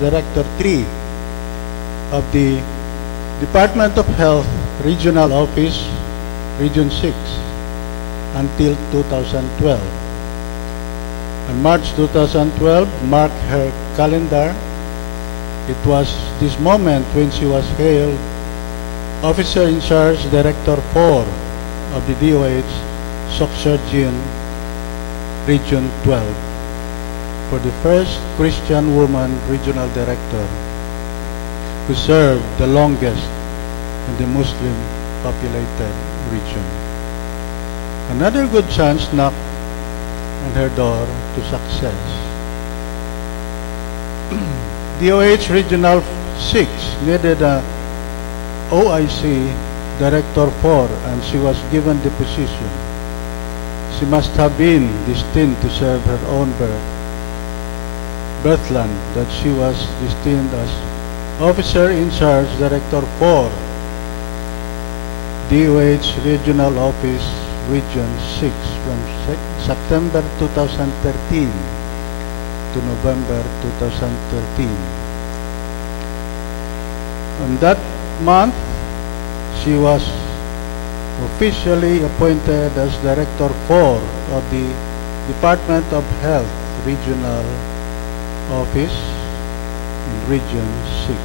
Director 3 of the Department of Health Regional Office, Region 6, until 2012. On March 2012 marked her calendar. It was this moment when she was hailed Officer in Charge Director 4 of the DOH Sorsogon Region 12, for the first Christian woman regional director who served the longest in the Muslim populated region. Another good chance knocked on her door to success. DOH Regional 6 needed a OIC Director 4, and she was given the position. She must have been destined to serve her own birthland, that she was destined as Officer in Charge Director 4, DOH Regional Office, Region 6, from September 2013 to November 2013. On that month, she was officially appointed as Director 4 of the Department of Health Regional Office in Region 6.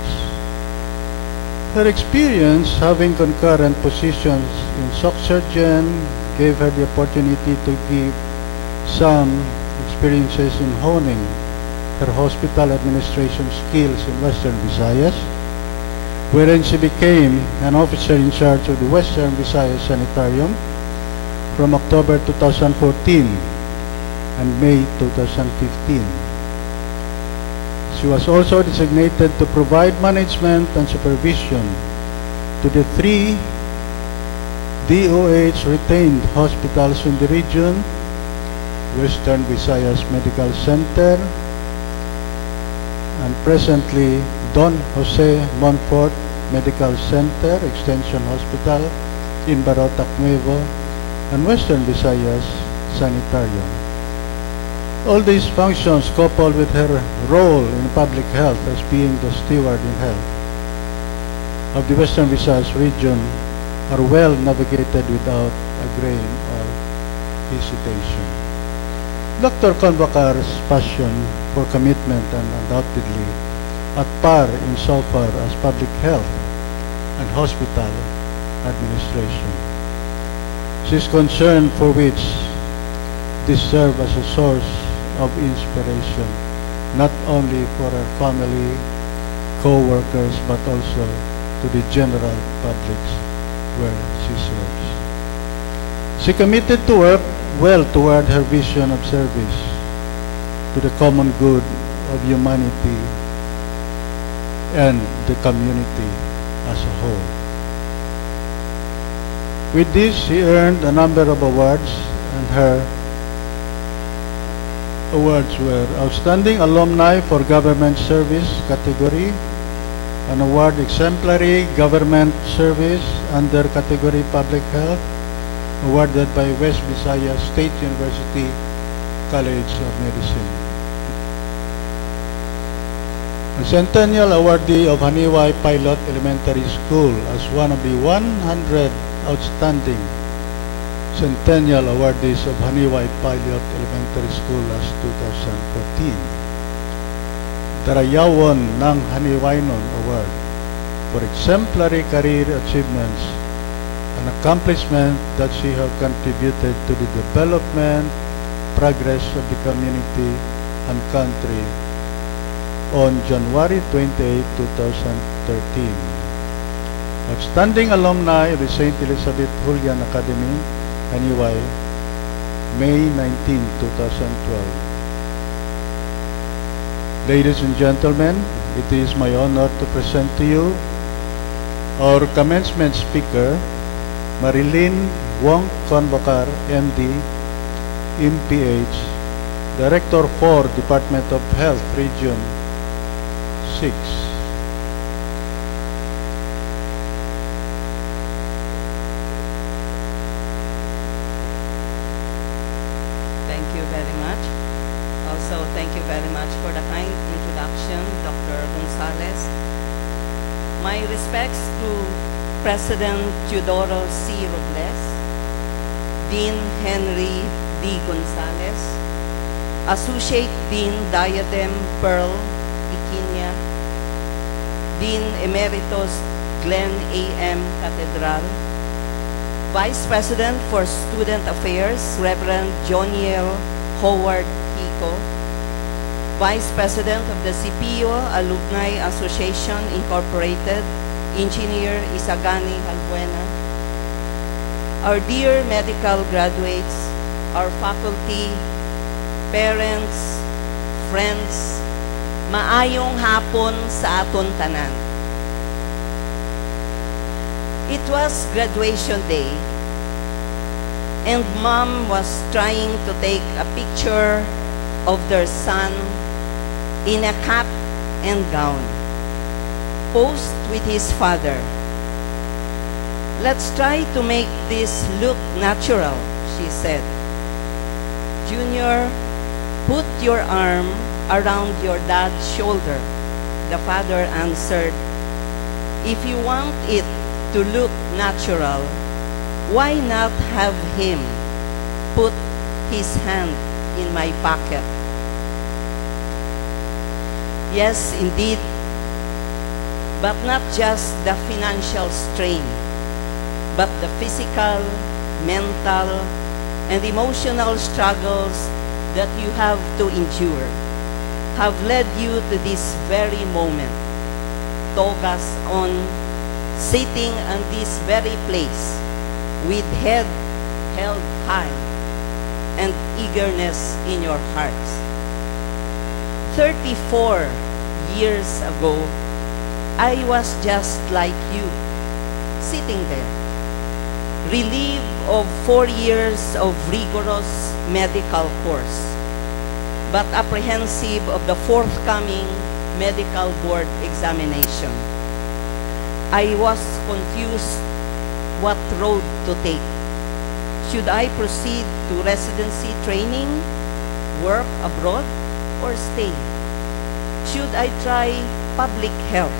Her experience having concurrent positions in Sorsogon gave her the opportunity to give some experiences in honing her hospital administration skills in Western Visayas, wherein she became an officer in charge of the Western Visayas Sanitarium from October 2014 and May 2015. She was also designated to provide management and supervision to the 3 DOH retained hospitals in the region: Western Visayas Medical Center, and presently Don Jose Montfort Medical Center, Extension Hospital in Barotac Nuevo, and Western Visayas Sanitarium. All these functions, coupled with her role in public health as being the steward in health of the Western Visayas region, are well navigated without a grain of hesitation. Dr. Convocar's passion for commitment and undoubtedly at par insofar as public health and hospital administration. She is concerned for which this serves as a source of inspiration, not only for her family, co-workers, but also to the general publics where she serves. She committed to work well toward her vision of service to the common good of humanity and the community as a whole. With this, she earned a number of awards, and her awards were Outstanding Alumni for Government Service category, an award Exemplary Government Service under category Public Health, awarded by West Visayas State University College of Medicine. A Centennial Awardee of Haniway Pilot Elementary School as one of the 100 outstanding Centennial Awardees of Haniway Pilot Elementary School as 2014. Darayawon ng Haniwaynon Award for exemplary career achievements and accomplishment that she has contributed to the development, progress of the community and country on January 28, 2013. Outstanding Alumni of the St. Elizabeth Julian Academy, Haniway, May 19, 2012. Ladies and gentlemen, it is my honor to present to you our commencement speaker, Marilyn Wong Convocar, MD, MPH, Director 4, Department of Health, Region 6. Thank you very much. Also, thank you very much for the kind introduction, Dr. My respects to President Teodoro C. Robles, Dean Henry D. Gonzalez, Associate Dean Diadem Pearl Iquinia, Dean Emeritus Glenn A.M. Catedral, Vice President for Student Affairs, Reverend Joniel Howard Hico, Vice President of the CPO Alumni Association Incorporated, Engineer Isagani Halbuena, our dear medical graduates, our faculty, parents, friends, maayong hapon sa aton tanan. It was graduation day, and Mom was trying to take a picture of their son in a cap and gown, posed with his father. Let's try to make this look natural, she said. Junior, put your arm around your dad's shoulder, the father answered. If you want it to look natural, why not have him put his hand in my pocket? Yes, indeed, but not just the financial strain, but the physical, mental, and emotional struggles that you have to endure have led you to this very moment, togas on, sitting on this very place with head held high and eagerness in your hearts. 34 years ago, I was just like you, sitting there, relieved of 4 years of rigorous medical course, but apprehensive of the forthcoming medical board examination. I was confused what road to take. Should I proceed to residency training, work abroad, or stay? Should I try public health?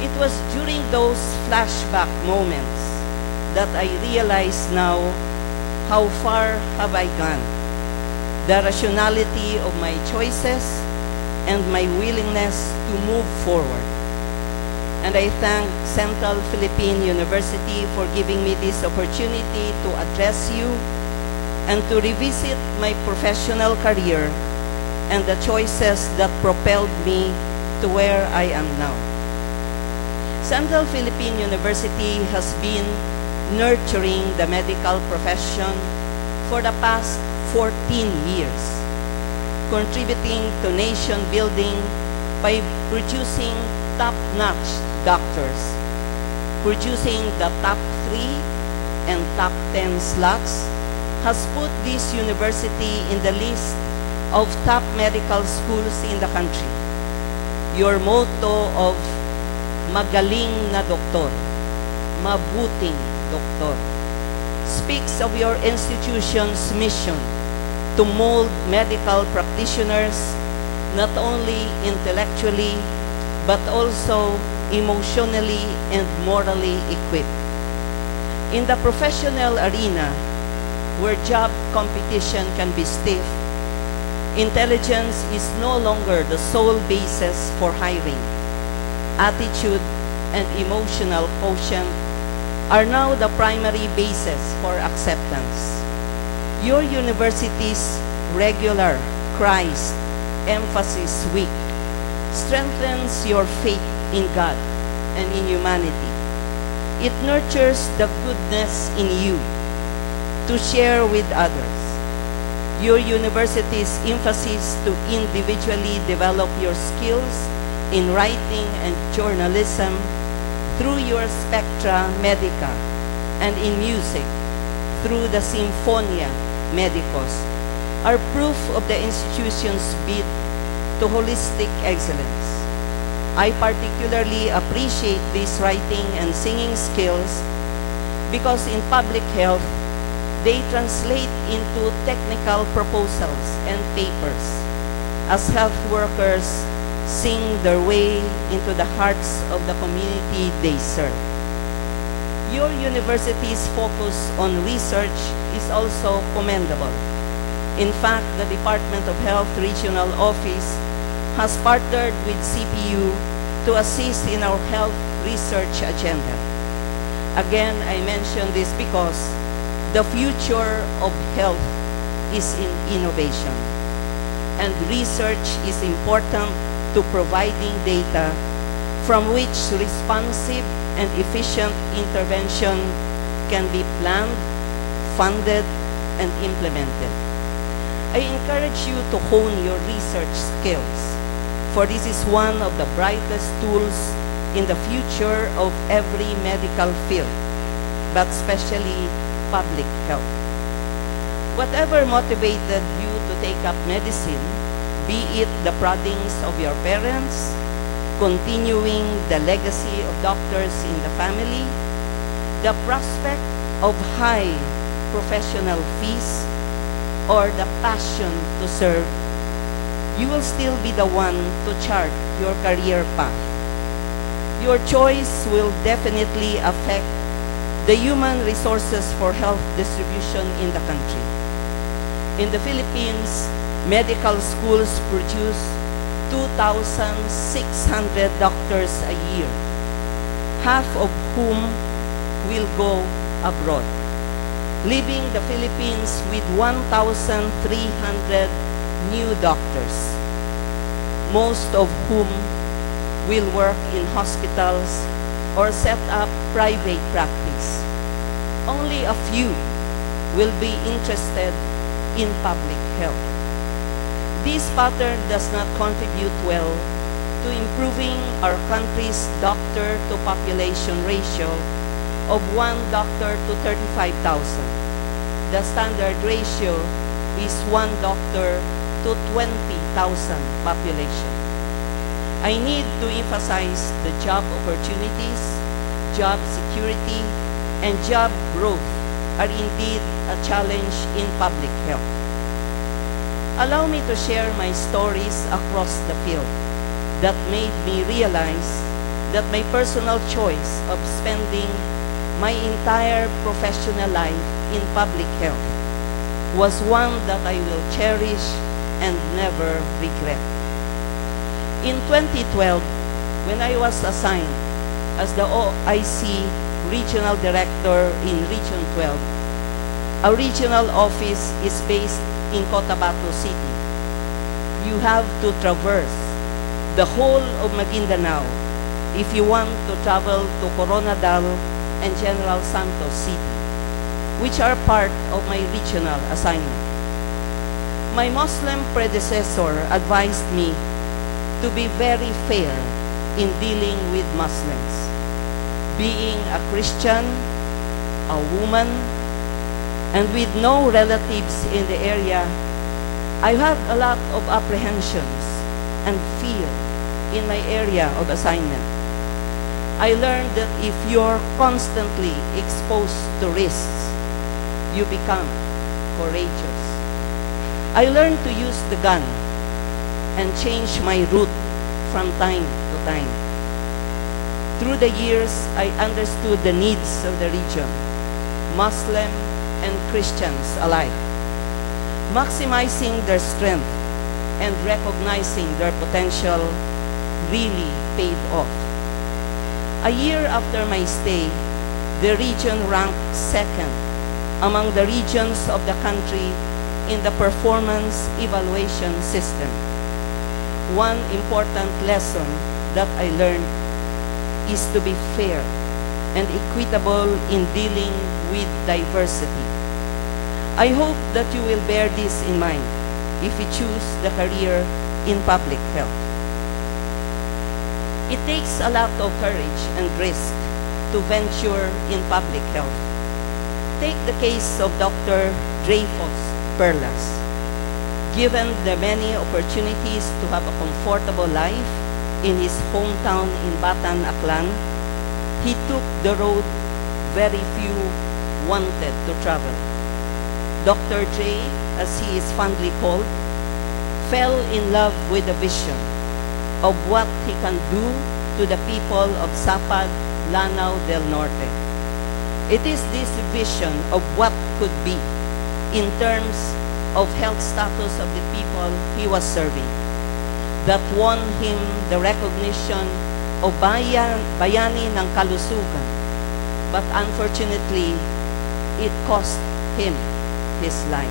It was during those flashback moments that I realized now how far have I gone, the rationality of my choices, and my willingness to move forward. And I thank Central Philippine University for giving me this opportunity to address you and to revisit my professional career and the choices that propelled me to where I am now. Central Philippine University has been nurturing the medical profession for the past 14 years, contributing to nation building by producing top-notch doctors, producing the top 3 and top 10 slots, has put this university in the list of top medical schools in the country. Your motto of magaling na doktor, mabuting doktor, speaks of your institution's mission to mold medical practitioners not only intellectually, but also emotionally and morally equipped. In the professional arena, where job competition can be stiff, intelligence is no longer the sole basis for hiring. Attitude and emotional quotient are now the primary basis for acceptance. Your university's regular Christ emphasis week strengthens your faith in God and in humanity. It nurtures the goodness in you to share with others. Your university's emphasis to individually develop your skills in writing and journalism through your Spectra Medica and in music through the Symphonia Medicos are proof of the institution's bid to holistic excellence. I particularly appreciate these writing and singing skills because in public health, they translate into technical proposals and papers. As health workers, sing their way into the hearts of the community they serve. Your university's focus on research is also commendable. In fact, the Department of Health Regional Office has partnered with CPU to assist in our health research agenda. Again, I mention this because the future of health is in innovation, and research is important to providing data from which responsive and efficient intervention can be planned, funded, and implemented. I encourage you to hone your research skills, for this is one of the brightest tools in the future of every medical field, but especially public health. Whatever motivated you to take up medicine, be it the proddings of your parents, continuing the legacy of doctors in the family, the prospect of high professional fees, or the passion to serve, you will still be the one to chart your career path. Your choice will definitely affect the human resources for health distribution in the country. In the Philippines, medical schools produce 2,600 doctors a year, half of whom will go abroad, leaving the Philippines with 1,300 new doctors, most of whom will work in hospitals or set up private practice. Only a few will be interested in public health. This pattern does not contribute well to improving our country's doctor-to-population ratio of 1 doctor to 35,000. The standard ratio is 1 doctor to 20,000 population. I need to emphasize the job opportunities, job security, and job growth are indeed a challenge in public health. Allow me to share my stories across the field that made me realize that my personal choice of spending my entire professional life in public health was one that I will cherish and never regret. In 2012, when I was assigned as the OIC Regional Director in Region 12, our regional office is based in Cotabato City. You have to traverse the whole of Maguindanao if you want to travel to Coronadal and General Santos City, which are part of my regional assignment. My Muslim predecessor advised me to be very fair in dealing with Muslims. Being a Christian, a woman, and with no relatives in the area, I had a lot of apprehensions and fear in my area of assignment. I learned that if you're constantly exposed to risks, you become courageous. I learned to use the gun and change my route from time to time. Through the years, I understood the needs of the region, Muslim and Christians alike. Maximizing their strength and recognizing their potential really paid off. A year after my stay, the region ranked second among the regions of the country in the performance evaluation system. One important lesson that I learned is to be fair and equitable in dealing with diversity. I hope that you will bear this in mind if you choose the career in public health. It takes a lot of courage and risk to venture in public health. Take the case of Dr. Dreyfus Perlas. Given the many opportunities to have a comfortable life in his hometown in Batan, Aklan, he took the road very few wanted to travel. Dr. J, as he is fondly called, fell in love with a vision of what he can do to the people of Sapad, Lanao del Norte. It is this vision of what could be in terms of health status of the people he was serving that won him the recognition of Bayani ng Kalusugan. But unfortunately, it cost him his life.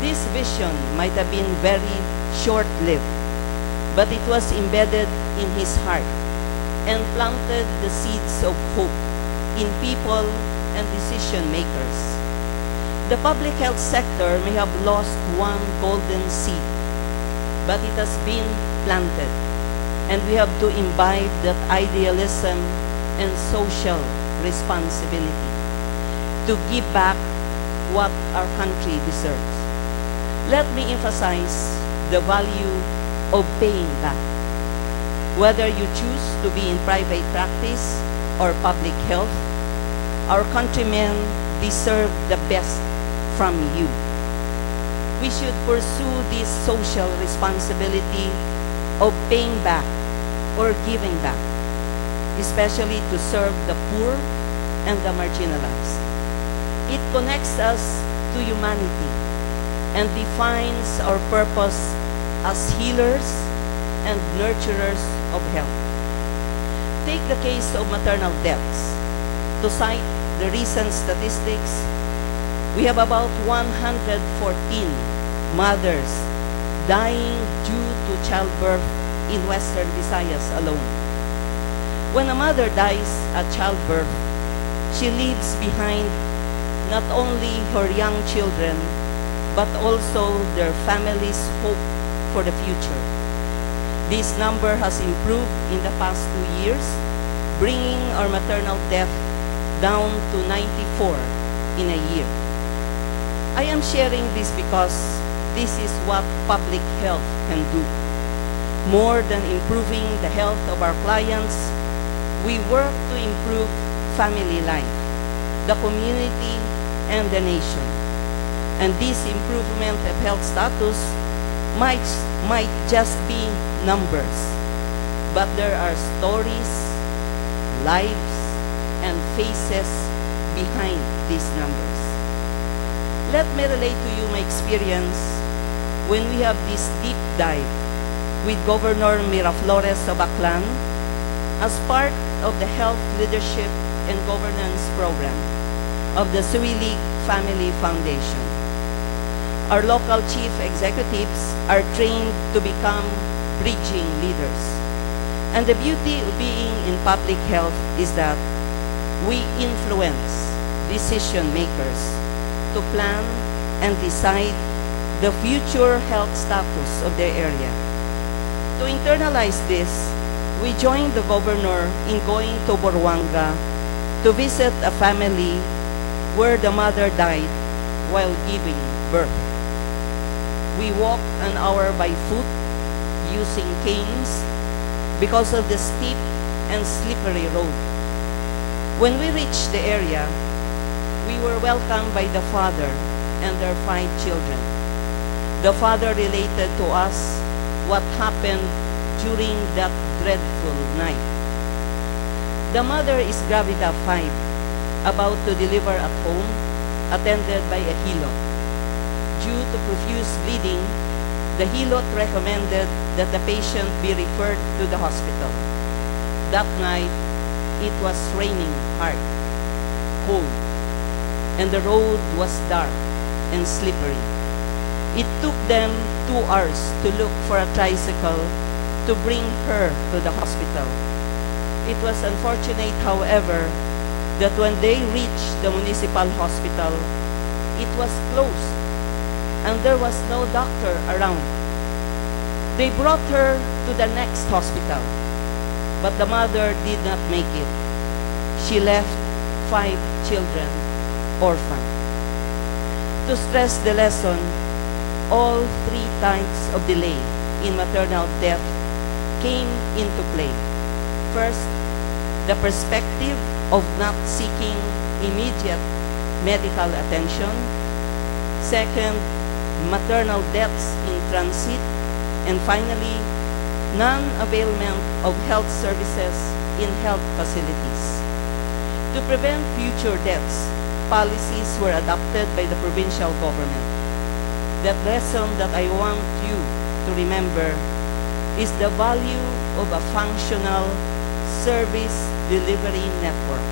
This vision might have been very short-lived, but it was embedded in his heart and planted the seeds of hope in people and decision makers. The public health sector may have lost one golden seed, but it has been planted, and we have to imbibe that idealism and social responsibility to give back what our country deserves. Let me emphasize the value of paying back. Whether you choose to be in private practice or public health, our countrymen deserve the best from you. We should pursue this social responsibility of paying back or giving back, especially to serve the poor and the marginalized. It connects us to humanity and defines our purpose as healers and nurturers of health. Take the case of maternal deaths. To cite the recent statistics, we have about 114 mothers dying due to childbirth in Western Visayas alone. When a mother dies at childbirth, she leaves behind not only her young children, but also their family's hope for the future. This number has improved in the past 2 years, bringing our maternal death down to 94 in a year. I am sharing this because this is what public health can do. More than improving the health of our clients, we work to improve family life, the community, and the nation. And this improvement of health status might just be numbers, but there are stories, lives, and faces behind these numbers. Let me relate to you my experience when we have this deep dive with Governor Miraflores of Aklan as part of the Health Leadership and Governance Program of the Suwilig Family Foundation. Our local chief executives are trained to become bridging leaders. And the beauty of being in public health is that we influence decision makers to plan and decide the future health status of their area. To internalize this, we joined the governor in going to Boruanga to visit a family where the mother died while giving birth. We walked an hour by foot using canes because of the steep and slippery road. When we reached the area, we were welcomed by the father and their 5 children. The father related to us what happened during that dreadful night. The mother is Gravida 5, about to deliver at home, attended by a hilot. Due to profuse bleeding, the hilot recommended that the patient be referred to the hospital. That night, it was raining hard, cold, and the road was dark and slippery. It took them 2 hours to look for a tricycle to bring her to the hospital. It was unfortunate, however, that when they reached the municipal hospital, it was closed and there was no doctor around. They brought her to the next hospital, but the mother did not make it. She left 5 children orphaned. To stress the lesson, all 3 types of delay in maternal death came into play. First, the perspective of not seeking immediate medical attention. Second, maternal deaths in transit. And finally, non-availment of health services in health facilities. To prevent future deaths, policies were adopted by the provincial government. The lesson that I want you to remember is the value of a functional service delivery network,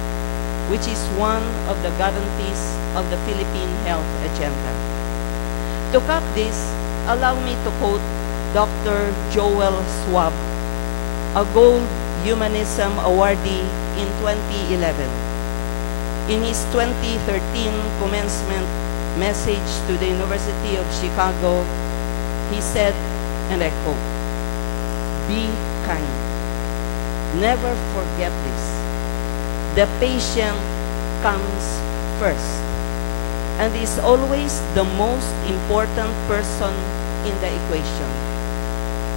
which is one of the guarantees of the Philippine health agenda. To cap this, allow me to quote Dr. Joel Schwab, a Gold Humanism awardee in 2011. In his 2013 commencement message to the University of Chicago, he said, and I quote, "Be kind. Never forget this. The patient comes first and is always the most important person in the equation.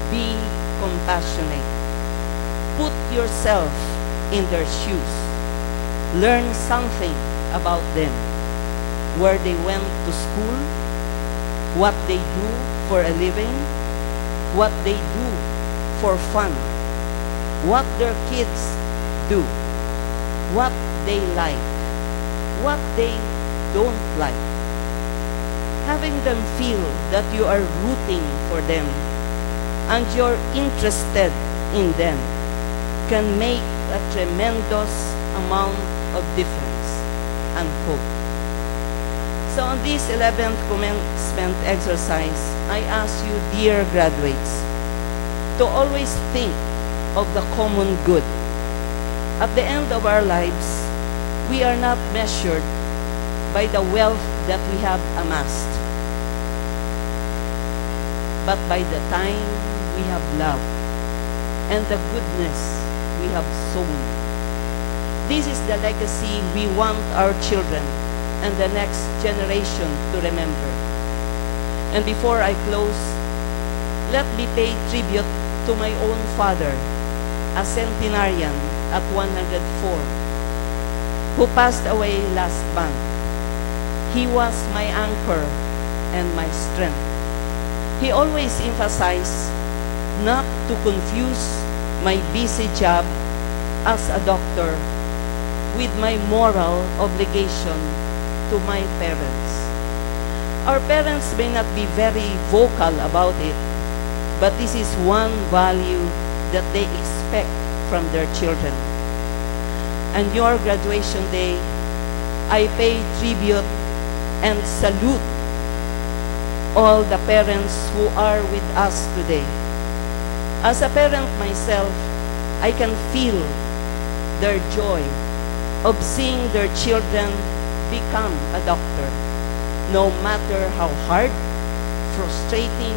Be compassionate. Put yourself in their shoes. Learn something about them, where they went to school, what they do for a living, what they do for fun, what their kids do, what they like, what they don't like. Having them feel that you are rooting for them and you're interested in them can make a tremendous amount of difference," unquote. So on this 11th commencement exercise, I ask you, dear graduates, to always think of the common good. At the end of our lives, we are not measured by the wealth that we have amassed, but by the time we have loved and the goodness we have sown. This is the legacy we want our children and the next generation to remember. And before I close, let me pay tribute to my own father, a centenarian at 104, who passed away last month. He was my anchor and my strength. He always emphasized not to confuse my busy job as a doctor with my moral obligation to my parents. Our parents may not be very vocal about it, but this is one value that they expect from their children. And your graduation day, I pay tribute and salute all the parents who are with us today. As a parent myself, I can feel their joy of seeing their children become a doctor, no matter how hard, frustrating,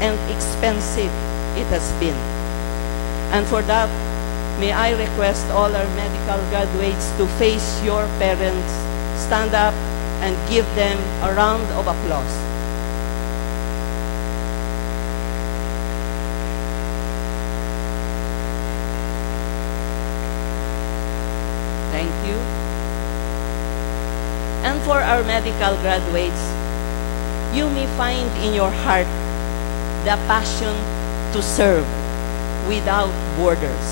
and expensive it has been. And for that, may I request all our medical graduates to face your parents, stand up, and give them a round of applause. Thank you. And for our medical graduates, you may find in your heart the passion to serve without borders,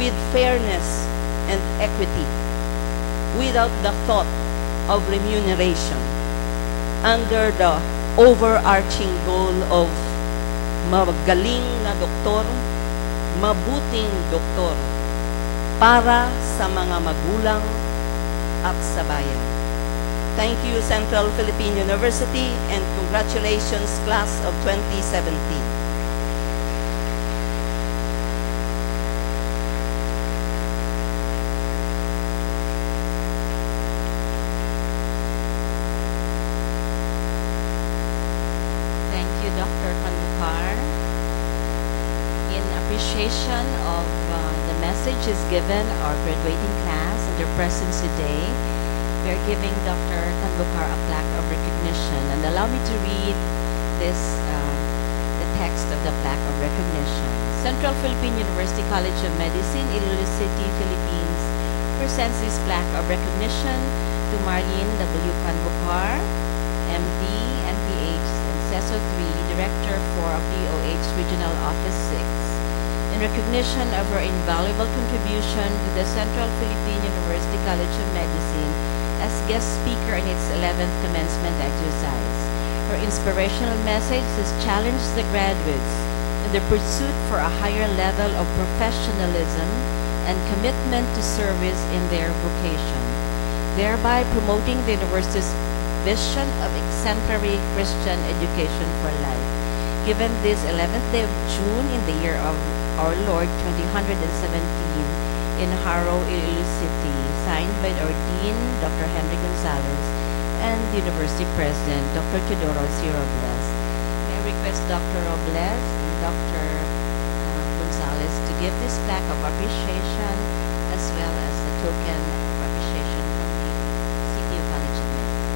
with fairness and equity, without the thought of remuneration, under the overarching goal of magaling na doktor, mabuting doktor, para sa mga magulang at sa bayan. Thank you, Central Philippine University, and congratulations, class of 2017. Thank you, Dr. Kandukar. In appreciation of the messages given our graduating class and their presence today, we are giving Dr. Kandukar a plaque of recognition. And allow me to read this, the text of the plaque of recognition. Central Philippine University College of Medicine, Iloilo City, Philippines, presents this plaque of recognition to Marlene W. Kandukar, MD, NPH, and Seso 3, Director 4 of DOH Regional Office 6, in recognition of her invaluable contribution to the Central Philippine University College of Medicine as guest speaker in its 11th commencement exercise. Her inspirational message has challenged the graduates in the pursuit for a higher level of professionalism and commitment to service in their vocation, thereby promoting the university's vision of exemplary Christian education for life. Given this 11th day of June in the year of our Lord 2017 in Haro, Iloilo City, signed by our Dean, Dr. Henry Gonzalez, and the University President, Dr. Teodoro C. Robles. May I request Dr. Robles and Dr. Gonzalez to give this plaque of appreciation as well as a token of appreciation from the City of College of Medicine.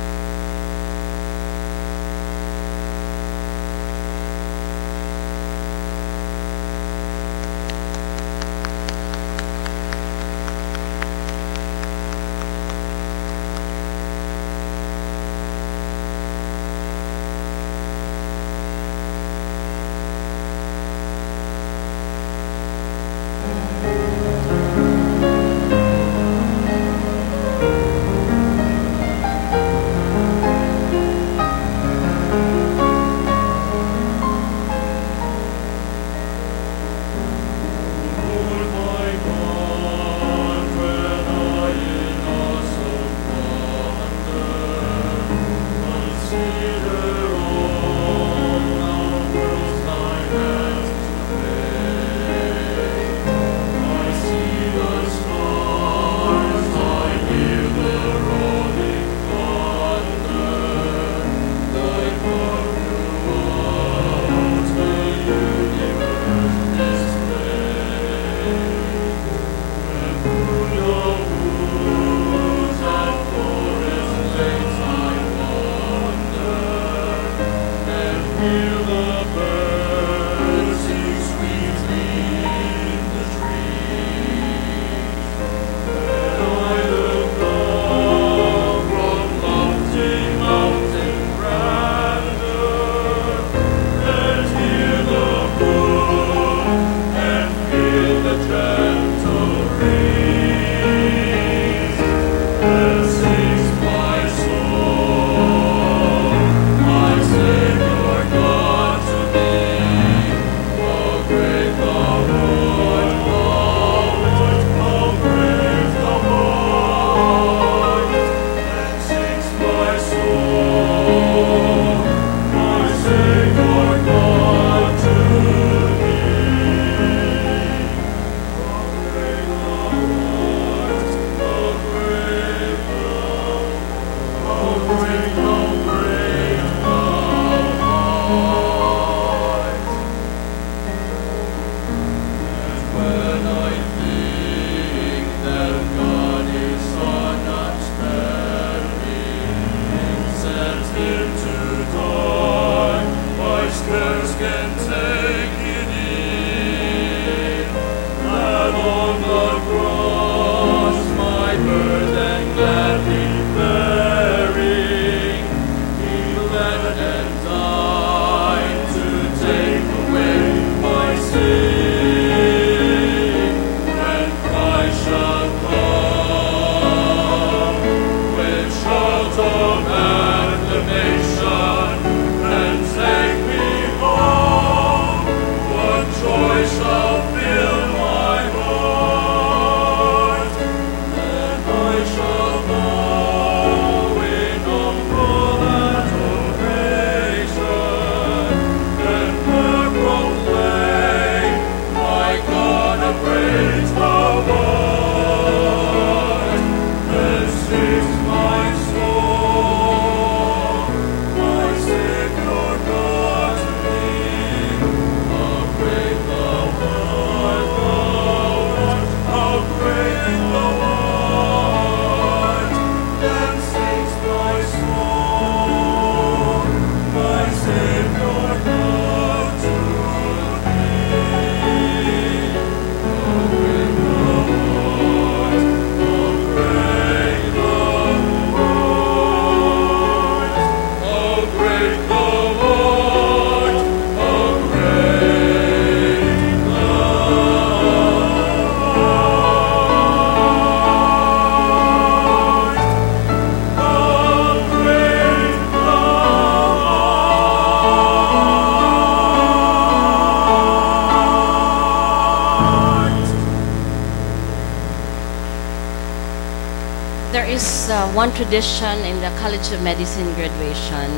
there is one tradition in the College of Medicine graduation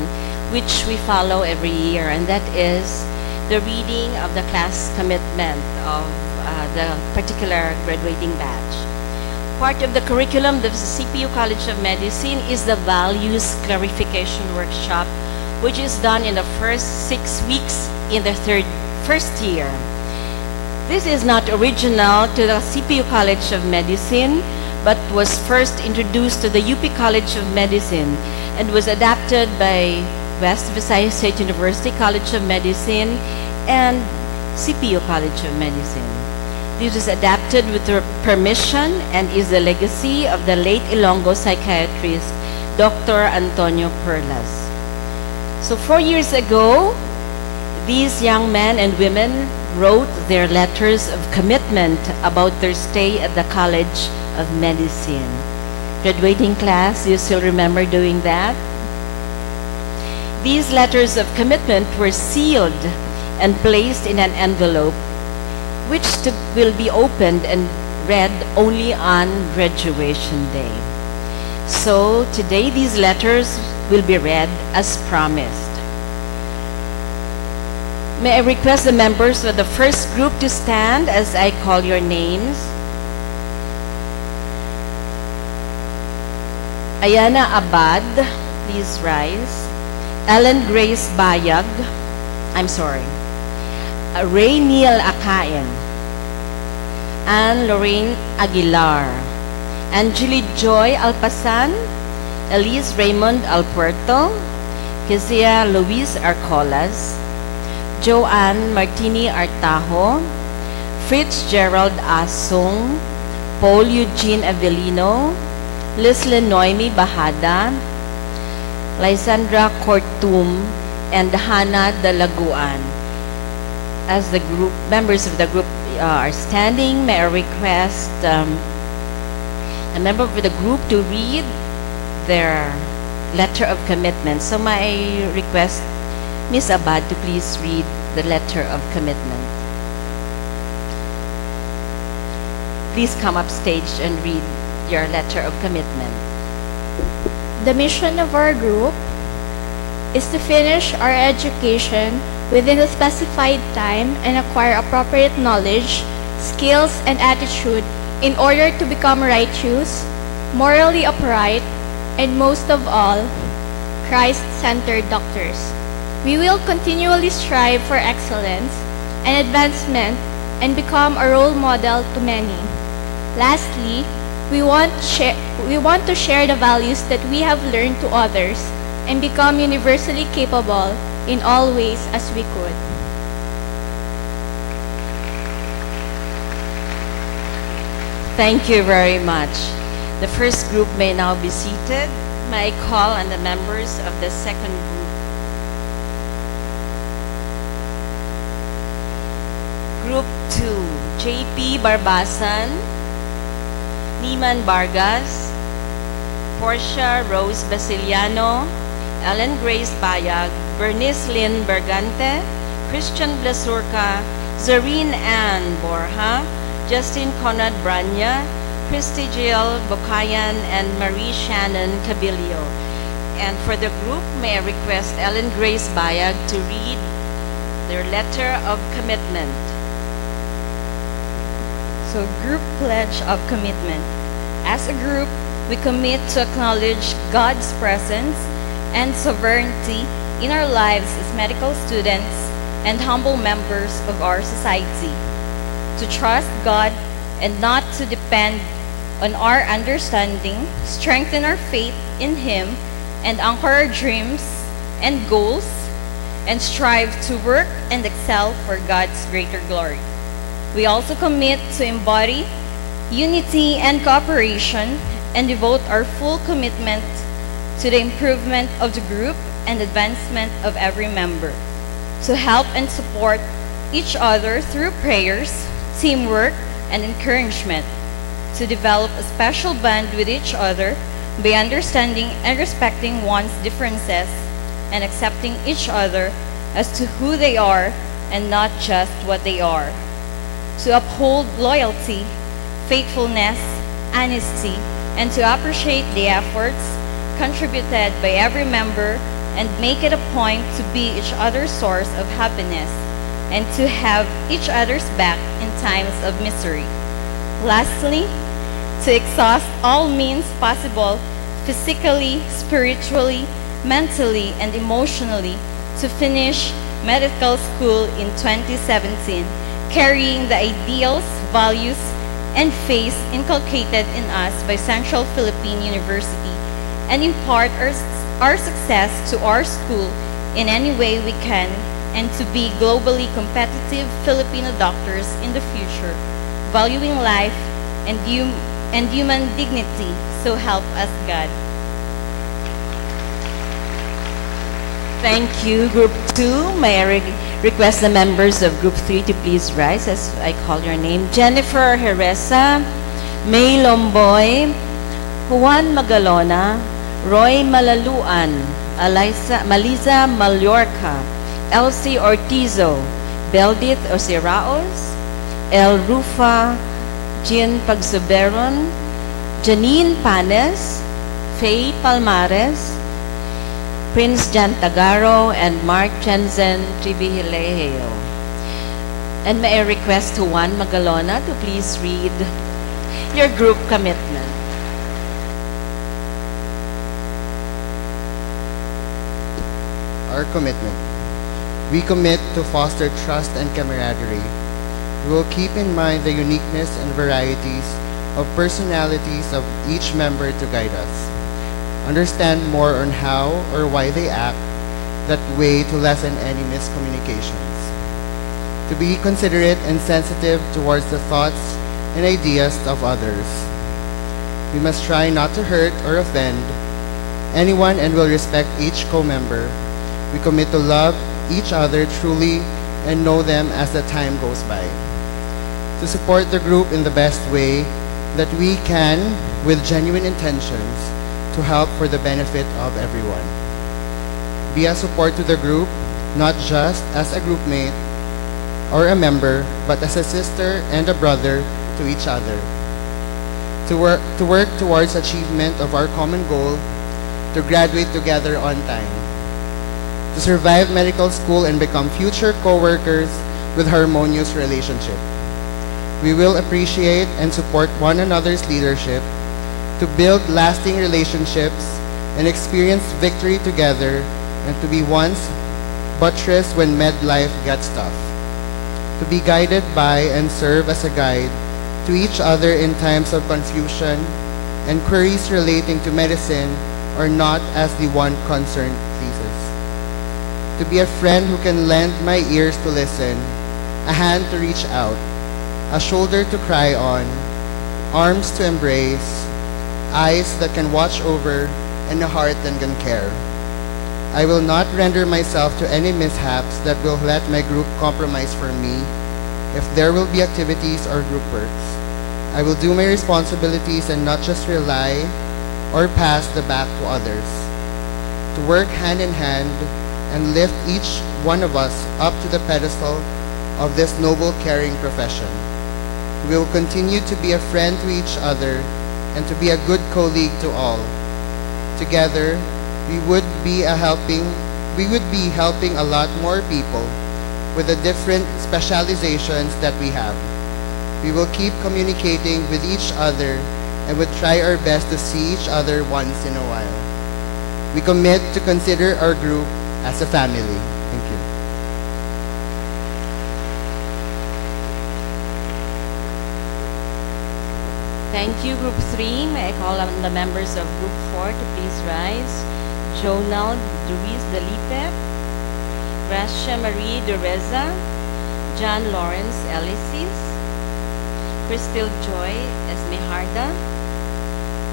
which we follow every year, and that is the reading of the class commitment of the particular graduating batch. Part of the curriculum of the CPU College of Medicine is the Values Clarification Workshop, which is done in the first 6 weeks in the first year. This is not original to the CPU College of Medicine, but was first introduced to the UP College of Medicine and was adapted by West Visayas State University College of Medicine and CPU College of Medicine. This was adapted with the permission and is the legacy of the late Ilonggo psychiatrist, Dr. Antonio Perlas. So 4 years ago, these young men and women wrote their letters of commitment about their stay at the College of Medicine. Graduating class, you still remember doing that? These letters of commitment were sealed and placed in an envelope, which will be opened and read only on graduation day. So today these letters will be read as promised. May I request the members of the first group to stand as I call your names. Ayana Abad, please rise. Ellen Grace Bayag, Ray Neil Akain. Anne Lorraine Aguilar. Angeli Joy Alpasan. Elise Raymond Alpuerto. Kezia Luis Arcolas. Joanne Martini Artajo. Fitzgerald Asong. Paul Eugene Avellino. Lislyn Noemi Bahada. Lysandra Cortum, and Hannah Dalaguan. As the group members of the group are standing, may I request a member of the group to read their letter of commitment. So may I request Ms. Abad to please read the letter of commitment. Please come up stage and read your letter of commitment. The mission of our group is to finish our education within a specified time and acquire appropriate knowledge, skills, and attitude in order to become righteous, morally upright, and most of all, Christ-centered doctors. We will continually strive for excellence and advancement and become a role model to many. Lastly, we want to share the values that we have learned to others and become universally capable in all ways as we could. Thank you very much. The first group may now be seated. May I call on the members of the second group. Group 2, JP Barbasan, Niman Vargas, Portia Rose Basiliano, Ellen Grace Bayag, Bernice Lynn Bergante, Christian Blasurca, Zareen Ann Borja, Justin Conrad Branya, Christy Jill Bocayan, and Marie Shannon Cabilio. And for the group, may I request Ellen Grace Bayag to read their letter of commitment. So, Group Pledge of Commitment. As a group, we commit to acknowledge God's presence and sovereignty in our lives as medical students and humble members of our society. To trust God and not to depend on our understanding, strengthen our faith in Him, and anchor our dreams and goals, and strive to work and excel for God's greater glory. We also commit to embody unity and cooperation and devote our full commitment to the improvement of the group and advancement of every member, to help and support each other through prayers, teamwork, and encouragement, to develop a special bond with each other by understanding and respecting one's differences and accepting each other as to who they are and not just what they are, to uphold loyalty, faithfulness, honesty, and to appreciate the efforts contributed by every member and make it a point to be each other's source of happiness and to have each other's back in times of misery. Lastly, to exhaust all means possible physically, spiritually, mentally, and emotionally to finish medical school in 2017, carrying the ideals, values, and faith inculcated in us by Central Philippine University, and impart our success to our school in any way we can, and to be globally competitive Filipino doctors in the future, valuing life and human dignity, so help us God. Thank you, Group 2. May I request the members of Group 3 to please rise as I call your name. Jennifer Heresa, May Lomboy, Juan Magalona, Roy Malaluan, Maliza Mallorca, Elsie Ortizo, Beldith Osiraos, El Rufa, Jean Pagsuberon, Janine Panes, Faye Palmares, Prince Jan Tagaro, and Mark Jensen Tribihileo. And may I request Juan Magalona to please read your group commitment. Our commitment. We commit to foster trust and camaraderie. We will keep in mind the uniqueness and varieties of personalities of each member to guide us. Understand more on how or why they act that way to lessen any miscommunications. To be considerate and sensitive towards the thoughts and ideas of others. We must try not to hurt or offend anyone and will respect each co-member. We commit to love each other truly and know them as the time goes by. To support the group in the best way that we can with genuine intentions to help for the benefit of everyone. Be a support to the group, not just as a group mate or a member, but as a sister and a brother to each other. To work towards achievement of our common goal, to graduate together on time. To survive medical school and become future co-workers with harmonious relationship. We will appreciate and support one another's leadership to build lasting relationships and experience victory together, and to be once buttressed when med-life gets tough. To be guided by and serve as a guide to each other in times of confusion and queries relating to medicine or not as the one concerned pleases. To be a friend who can lend my ears to listen, a hand to reach out, a shoulder to cry on, arms to embrace, eyes that can watch over, and a heart that can care. I will not render myself to any mishaps that will let my group compromise for me if there will be activities or group works. I will do my responsibilities and not just rely or pass the back to others. To work hand in hand and lift each one of us up to the pedestal of this noble caring profession. We will continue to be a friend to each other and to be a good colleague to all. Together, we would be helping a lot more people with the different specializations that we have. We will keep communicating with each other and would try our best to see each other once in a while. We commit to consider our group as a family. Thank you. Thank you, Group 3. May I call on the members of Group 4 to please rise. Jonal Luis Delipe, Gracia Marie Dureza, John Lawrence Elisis, Crystal Joy Esmejarda,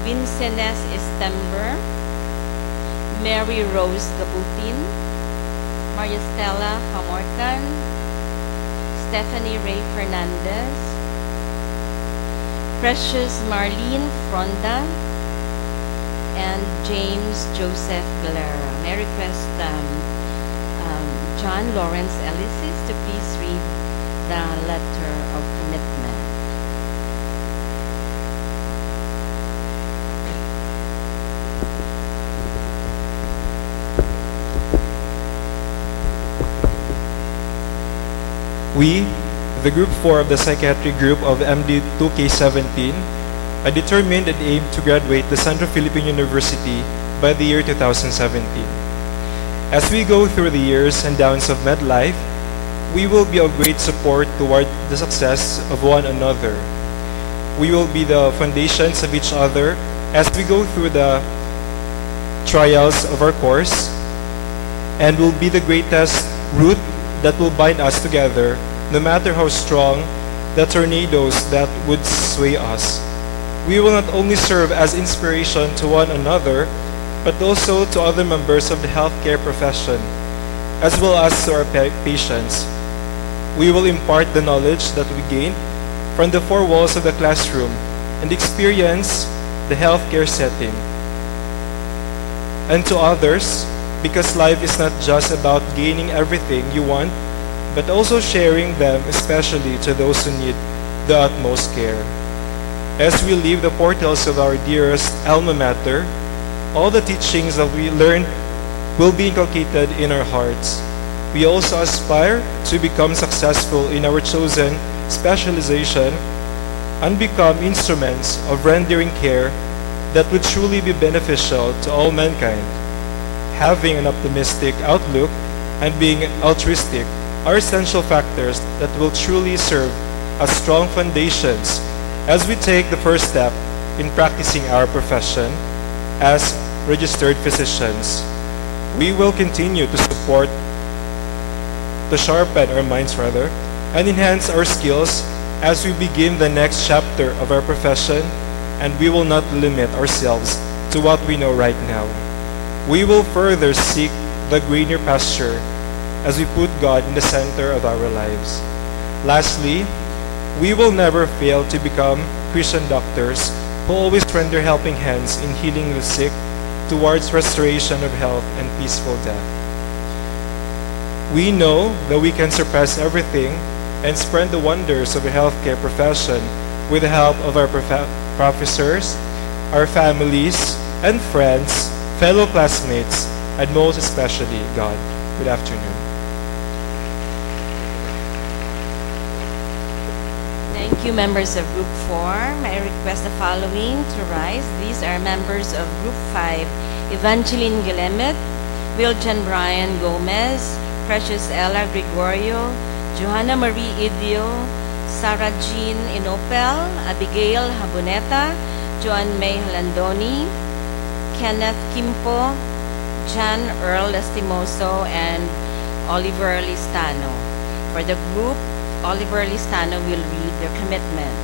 Vincenes Estember, Mary Rose Gabutin, Maria Stella Hamorcan, Stephanie Ray Fernandez, Precious Marlene Fronda, and James Joseph Galera. May I request John Lawrence Elisis to please read the letter of commitment. we, the Group 4 of the Psychiatry Group of MD2K17, are determined and aim to graduate the Central Philippine University by the year 2017. As we go through the years and downs of medlife, we will be of great support toward the success of one another. We will be the foundations of each other as we go through the trials of our course, and will be the greatest root that will bind us together, no matter how strong the tornadoes that would sway us. We will not only serve as inspiration to one another, but also to other members of the healthcare profession, as well as to our patients. We will impart the knowledge that we gained from the four walls of the classroom and experience the healthcare setting. And to others, because life is not just about gaining everything you want, but also sharing them, especially to those who need the utmost care. As we leave the portals of our dearest alma mater, all the teachings that we learned will be inculcated in our hearts. We also aspire to become successful in our chosen specialization and become instruments of rendering care that would truly be beneficial to all mankind. Having an optimistic outlook and being altruistic are essential factors that will truly serve as strong foundations as we take the first step in practicing our profession as registered physicians. We will continue to sharpen our minds and enhance our skills as we begin the next chapter of our profession, and we will not limit ourselves to what we know right now. We will further seek the greener pasture as we put God in the center of our lives. Lastly, we will never fail to become Christian doctors who always render helping hands in healing the sick towards restoration of health and peaceful death. We know that we can surpass everything and spread the wonders of the healthcare profession with the help of our professors, our families and friends, fellow classmates, and most especially God. Good afternoon. Thank you, members of Group 4. May I request the following to rise. These are members of Group 5, Evangeline Guillemet, Wiljan Brian Gomez, Precious Ella Gregorio, Johanna Marie Idio, Sarah Jean Inopel, Abigail Haboneta, Joan May Halandoni, Kenneth Kimpo, John Earl Lastimoso, and Oliver Listano. For the group, Oliver Listano will read their commitment.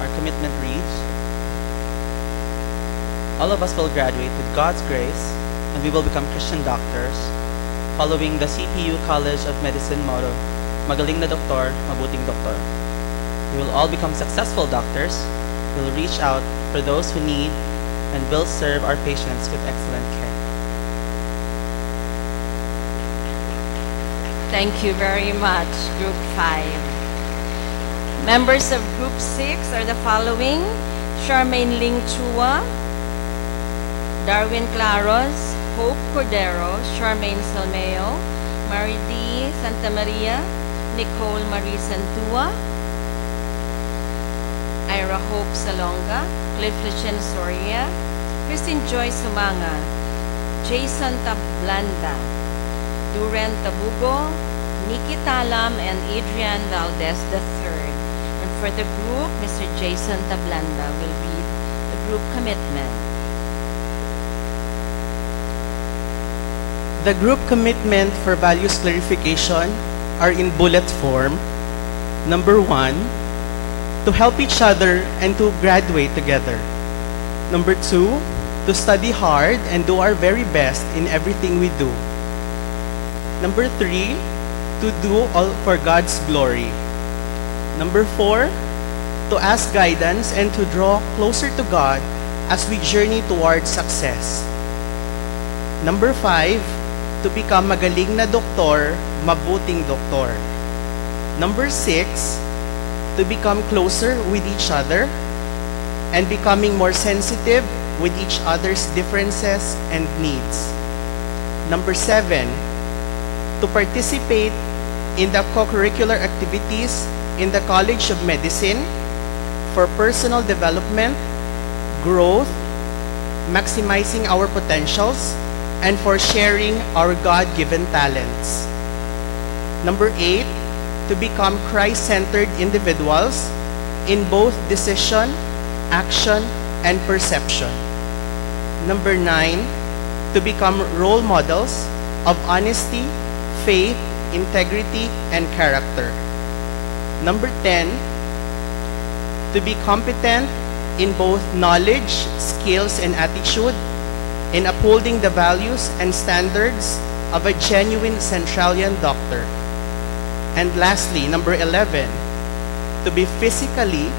Our commitment reads, all of us will graduate with God's grace, and we will become Christian doctors, following the CPU College of Medicine motto, Magaling na doktor, mabuting doktor. We will all become successful doctors, we will reach out for those who need, and will serve our patients with excellent care. Thank you very much, Group 5. Members of Group 6 are the following: Charmaine Ling Chua, Darwin Claros, Hope Cordero, Charmaine Salmeo, Mary D. Santa Maria, Nicole Marie Santua, Ira Hope Salonga, Cliff Lichen Soria, Christine Joy Sumanga, Jason Tablanda, Duran Tabugo, Nikki Talam, and Adrian Valdez III. And for the group, Mr. Jason Tablanda will read the group commitment. The group commitment for values clarification are in bullet form. Number 1, to help each other and to graduate together. Number 2, to study hard and do our very best in everything we do. Number 3, to do all for God's glory. Number 4, to ask guidance and to draw closer to God as we journey towards success. Number 5, to become magaling na doktor, mabuting doktor. Number 6, to become closer with each other and becoming more sensitive with each other's differences and needs. Number 7, to participate in the co-curricular activities in the College of Medicine for personal development, growth, maximizing our potentials, and for sharing our God-given talents. Number 8, to become Christ-centered individuals in both decision, action, and perception. Number 9, to become role models of honesty, faith, integrity, and character. Number 10, to be competent in both knowledge, skills, and attitude in upholding the values and standards of a genuine Centralian doctor. And lastly, number 11, to be physically,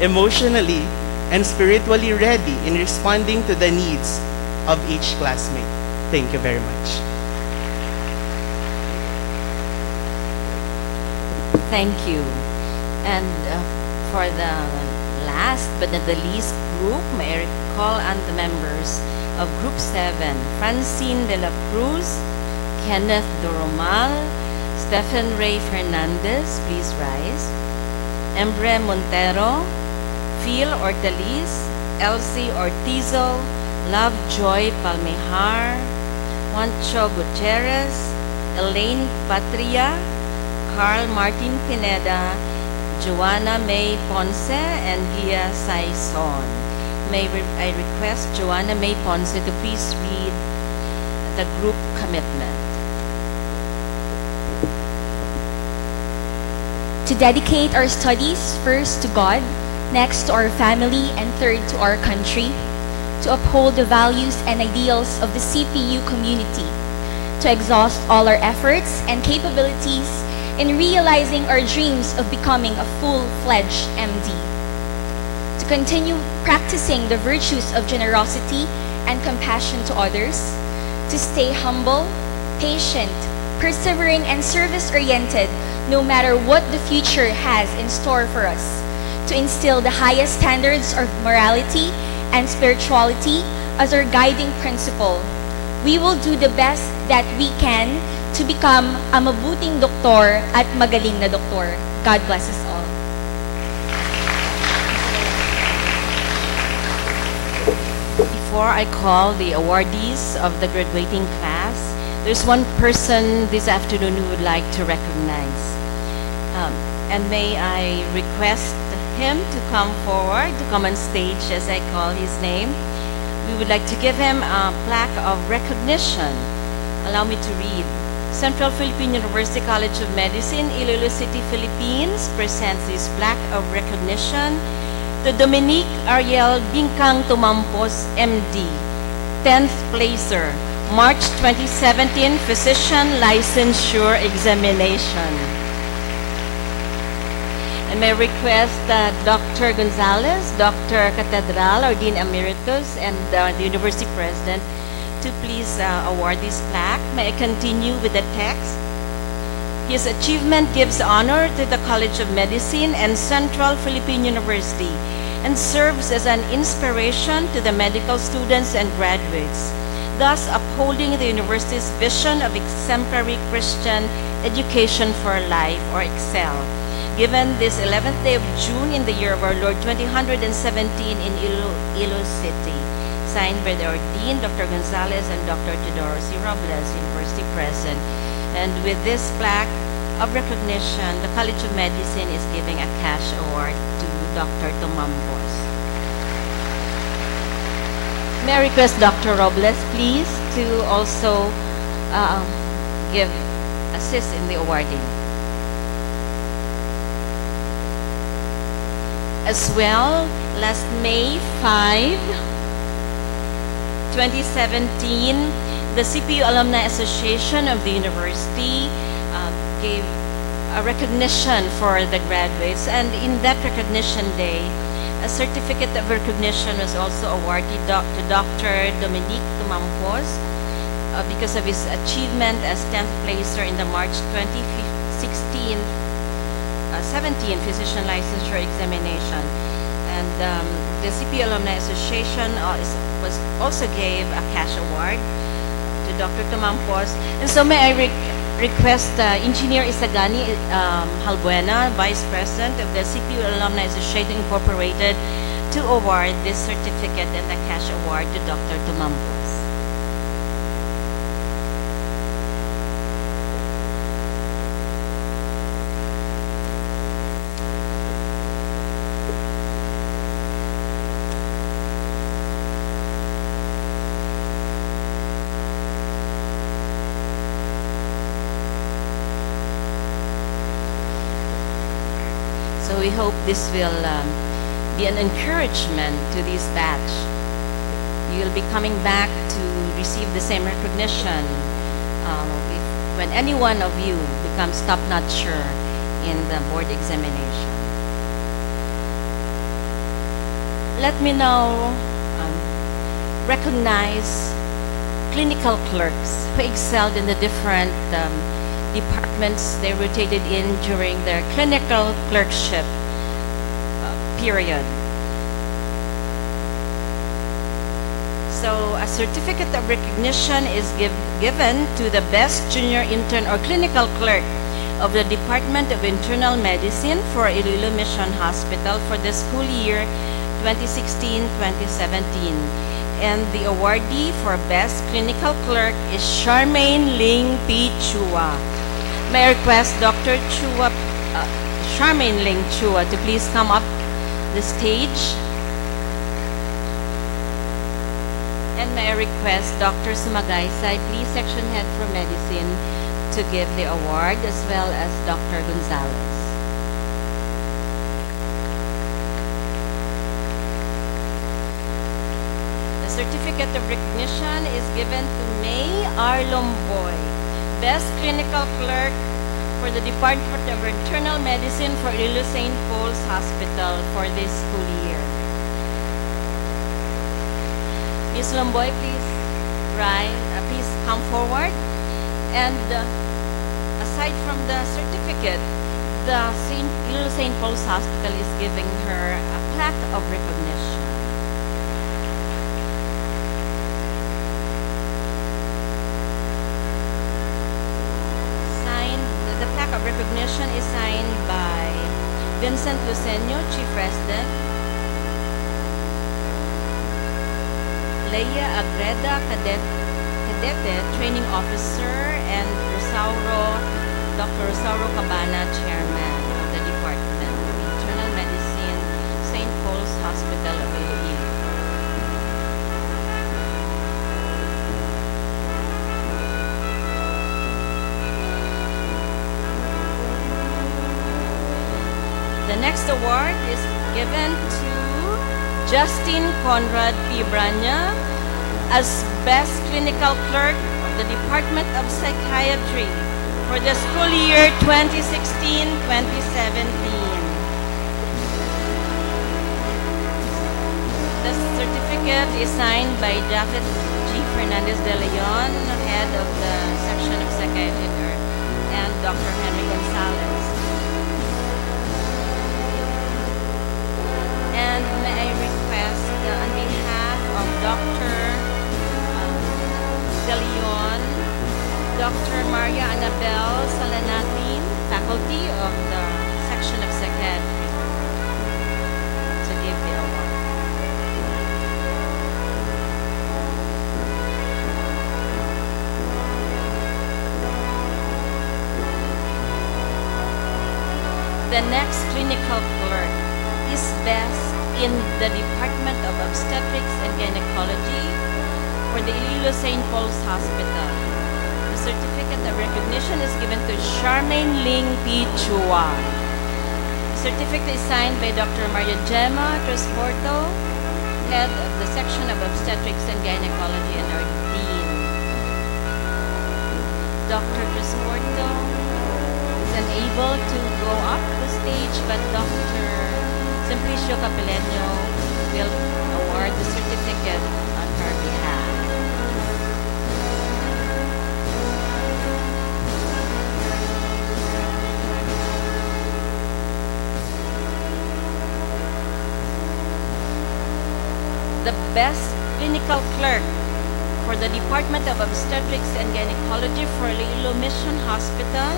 emotionally, and spiritually ready in responding to the needs of each classmate. Thank you very much. Thank you. And for the last but not the least group, may I call on the members of Group 7, Francine de la Cruz, Kenneth Doromal, Stephen Ray Fernandez, please rise, Embre Montero, Phil Ortaliz, Elsie Ortizo, Love Joy Palmihar, Juancho Gutierrez, Elaine Patria, Carl Martin Pineda, Joanna May Ponce, and Gia Saison. May I request Joanna May Ponce to please read the group commitment. To dedicate our studies first to God, next to our family, and third to our country. To uphold the values and ideals of the CPU community. To exhaust all our efforts and capabilities in realizing our dreams of becoming a full-fledged MD. To continue practicing the virtues of generosity and compassion to others. To stay humble, patient, persevering, and service-oriented no matter what the future has in store for us. To instill the highest standards of morality and spirituality as our guiding principle. We will do the best that we can to become a mabuting doktor at magaling na doktor. God bless us all. Before I call the awardees of the graduating class, there's one person this afternoon who would like to recognize. And may I request him to come forward, to come on stage as I call his name. We would like to give him a plaque of recognition. Allow me to read. Central Philippine University College of Medicine, Iloilo City, Philippines presents this plaque of recognition to Dominique Ariel Bingkang Tumampos, MD, 10th placer, March 2017 Physician Licensure Examination. And may I request that Dr. Gonzalez, Dr. Catedral, or Dean Emeritus, and the University President to please award this plaque. May I continue with the text? His achievement gives honor to the College of Medicine and Central Philippine University and serves as an inspiration to the medical students and graduates, thus upholding the university's vision of exemplary Christian education for life, or EXCEL. Given this 11th day of June in the year of our Lord 2017 in Iloilo City. Signed by our Dean, Dr. Gonzalez, and Dr. Teodoro C. Robles, University President. And with this plaque of recognition, the College of Medicine is giving a cash award to Dr. Tumampos. May I request Dr. Robles, please, to also assist in the awarding. As well, last May 5, 2017, the CPU Alumni Association of the university gave a recognition for the graduates, and in that recognition day, a certificate of recognition was also awarded to Dr. Dominique Tumampos because of his achievement as 10th placer in the March 2017 Physician Licensure Examination. And the CP Alumni Association also gave a cash award to Dr. Tumampos. And so may I request Engineer Isagani Halbuena, Vice President of the CPU Alumni Association Incorporated, to award this certificate and the cash award to Dr. Tumampos. So we hope this will be an encouragement to this batch. You'll be coming back to receive the same recognition when any one of you becomes top-notcher in the board examination. Let me now recognize clinical clerks who excelled in the different departments they rotated in during their clinical clerkship period. So a certificate of recognition is given to the best junior intern or clinical clerk of the Department of Internal Medicine for Iloilo Mission Hospital for the school year 2016-2017. And the awardee for best clinical clerk is Charmaine Ling P. Chua. May I request Dr. Chua, Charmaine Ling Chua, to please come up the stage. And may I request Dr. Sumagaysay, please, Section Head for Medicine, to give the award, as well as Dr. Gonzalez. The certificate of recognition is given to May R. Lomboy, Best Clinical Clerk for the Department of Internal Medicine for Iloilo St. Paul's Hospital for this school year. Ms. Lomboy, please please come forward. And aside from the certificate, the Iloilo St. Paul's Hospital is giving her a plaque of recognition. The plaque of recognition is signed by Vincent Lucenio, Chief Resident, Leia Agreda, Cadete, Training Officer, and Dr. Rosauro Cabana, Chairman of the Department of Internal Medicine, St. Paul's Hospital of Iloilo. The next award is given to Justin Conrad P. Branya as Best Clinical Clerk of the Department of Psychiatry for the school year 2016-2017. The certificate is signed by Japhet G. Fernandez de Leon, Head of the Section of Psychiatry, and Dr. Henry Gonzalez. And may I request on behalf of Dr. De Leon, Dr. Maria Annabel Salanatin, faculty of the Section of Psychiatry, to give the award. The next clinical clerk is best in the Department of Obstetrics and Gynecology for the Iloilo St. Paul's Hospital. The certificate of recognition is given to Charmaine Ling P. Chua. The certificate is signed by Dr. Maria Gemma Transporto, Head of the Section of Obstetrics and Gynecology, and our Dean. Dr. Transporto is unable to go up the stage, but Dr. Simplicio Capeleño will award the certificate on her behalf. The best clinical clerk for the Department of Obstetrics and Gynecology for Iloilo Mission Hospital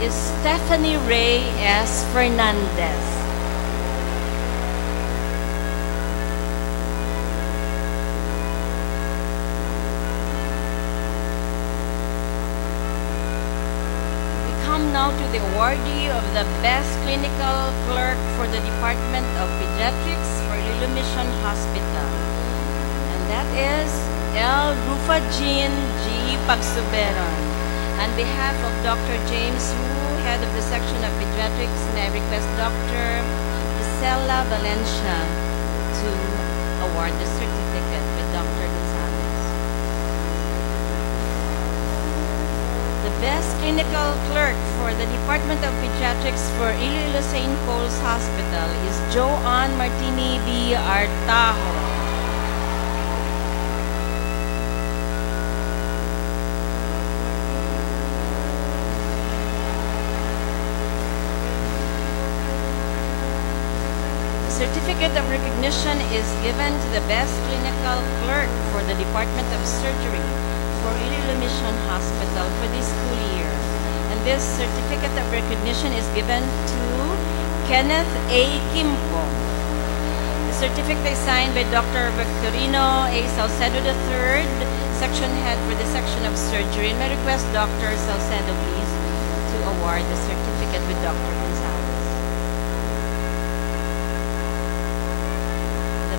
is Stephanie Ray S. Fernandez. We come now to the awardee of the Best Clinical Clerk for the Department of Pediatrics for Iloilo Mission Hospital. And that is L. Rufa Jean G. Pagsuberon. On behalf of Dr. James Wu, Head of the Section of Pediatrics, may I request Dr. Gisela Valencia to award the certificate with Dr. Gonzalez. The Best Clinical Clerk for the Department of Pediatrics for Iloilo St. Paul's Hospital is Joanne Martini B. Artajo. Certificate of recognition is given to the best clinical clerk for the Department of Surgery for Iloilo Mission Hospital for this school year. And this certificate of recognition is given to Kenneth A. Kimpo. The certificate is signed by Dr. Victorino A. Salcedo III, section head for the section of surgery. And I request Dr. Salcedo, please, to award the certificate with Dr. Gonzalez.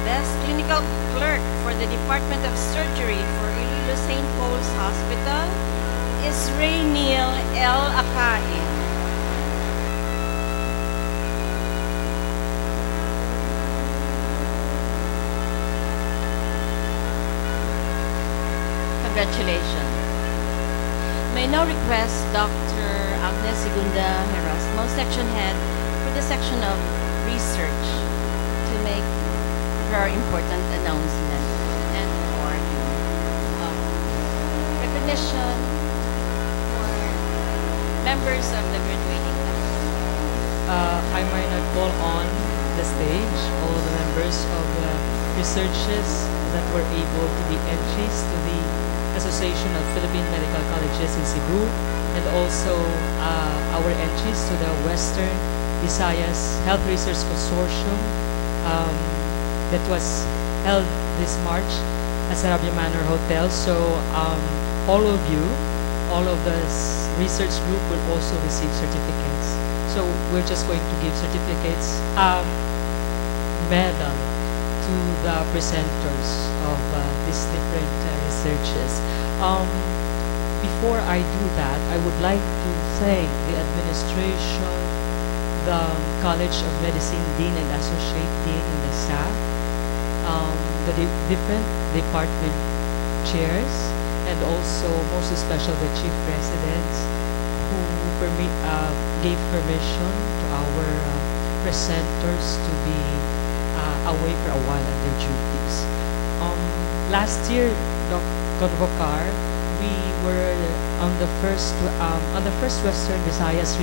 Best Clinical Clerk for the Department of Surgery for Iloilo St. Paul's Hospital is Rainiel L. Akain. Congratulations. May now request Dr. Agnes Segunda Herasmo, Section Head for the Section of Research, to make her important announcement and award of recognition for members of the graduating class. I might not call on the stage all the members of the researches that were able to be entries to the Association of Philippine Medical Colleges in Cebu, and also our entries to the Western Visayas Health Research Consortium that was held this March at Sarabia Manor Hotel. So all of you, all of the research group will also receive certificates. So we're just going to give certificates, medal to the presenters of these different researches. Before I do that, I would like to thank the administration, the College of Medicine Dean and Associate Dean and the staff, the different department chairs, and also most especially the chief residents who gave permission to our presenters to be away for a while at their duties. Last year, Dr. Convocar, we were on the first Western Visayas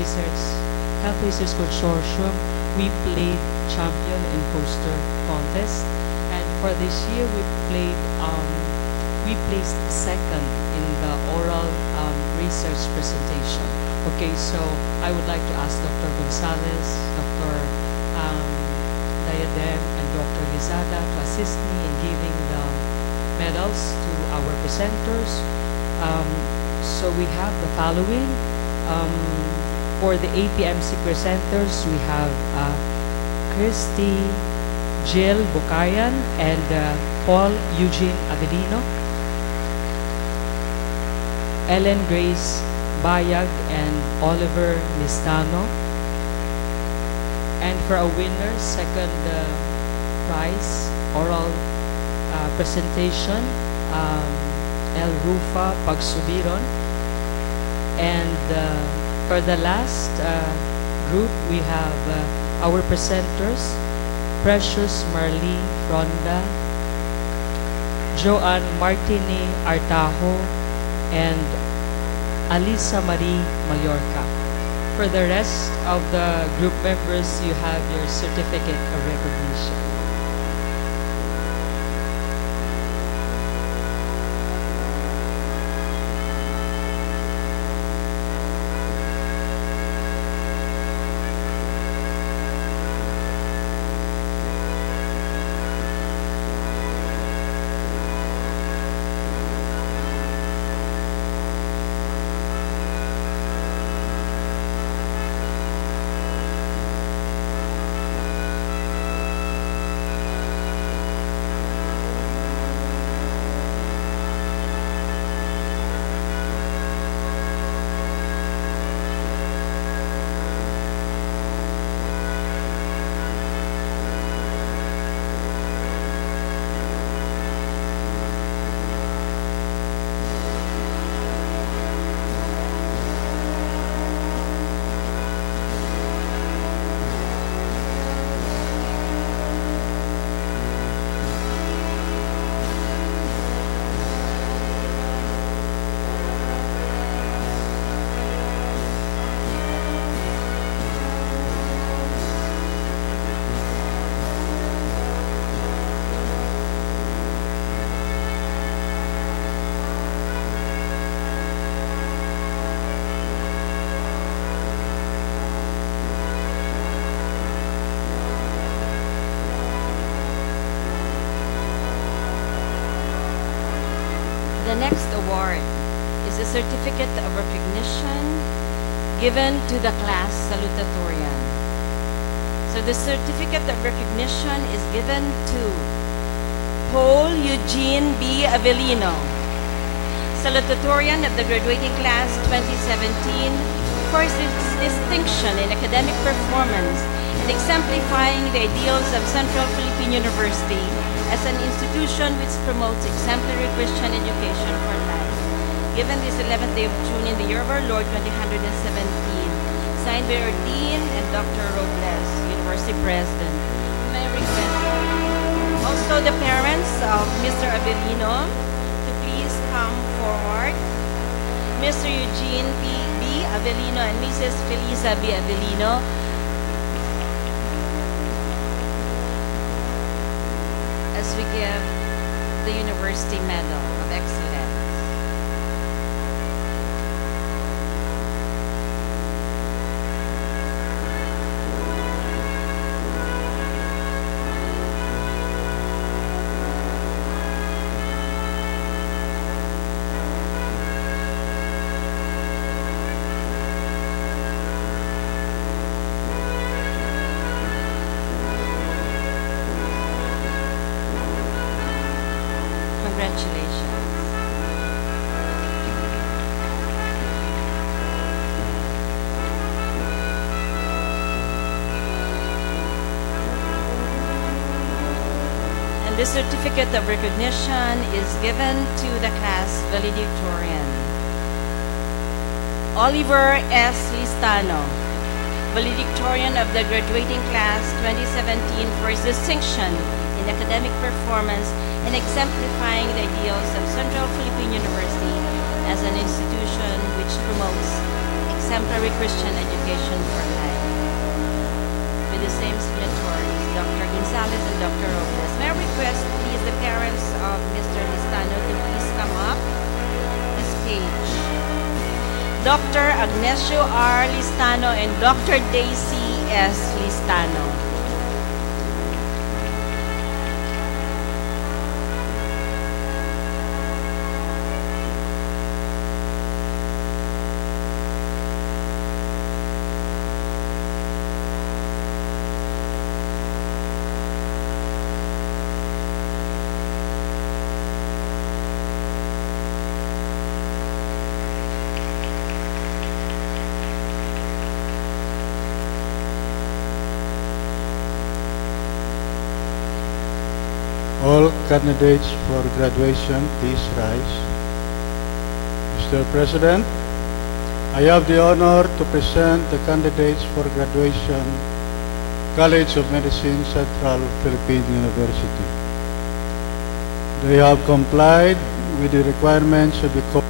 Health Research Consortium. We played champion in poster contest. And for this year, we placed second in the oral research presentation. Okay, so I would like to ask Dr. Gonzalez, Dr. Diadem, and Dr. Lizada to assist me in giving the medals to our presenters. So we have the following. For the APMC presenters, we have Christy Jill Bukayan and Paul Eugene Avelino, Ellen Grace Bayag and Oliver Listano. And for a winner, second prize, oral presentation, El Rufa Pagsubiron. And for the last group, we have our presenters, Precious Marlene Fronda, Joanne Martini Artajo, and Alisa Marie Mallorca. For the rest of the group members, you have your certificate of recognition. next award is a certificate of recognition given to the class salutatorian. So the certificate of recognition is given to Paul Eugene B. Avellino, salutatorian of the graduating class 2017, for his distinction in academic performance and exemplifying the ideals of Central Philippine University as an institution which promotes exemplary Christian education for life. Given this 11th day of June in the year of our Lord 2017, signed by our Dean and Dr. Robles, University President. May I request also the parents of Mr. Avellino to please come forward. Mr. Eugene B. Avellino and Mrs. Felisa B. Avellino. As we give the University Medal of Excellence. Congratulations. And the certificate of recognition is given to the class valedictorian. Oliver S. Listano, valedictorian of the graduating class 2017 for his distinction in academic performance and exemplifying the ideals of Central Philippine University as an institution which promotes exemplary Christian education for life. With the same signatories, Dr. Gonzalez and Dr. Robles. May I request, please, the parents of Mr. Listano to please come up this page. Dr. Agnesio R. Listano and Dr. Daisy S. Listano. All candidates for graduation, please rise. Mr. President, I have the honor to present the candidates for graduation, College of Medicine, Central Philippine University. They have complied with the requirements of the code.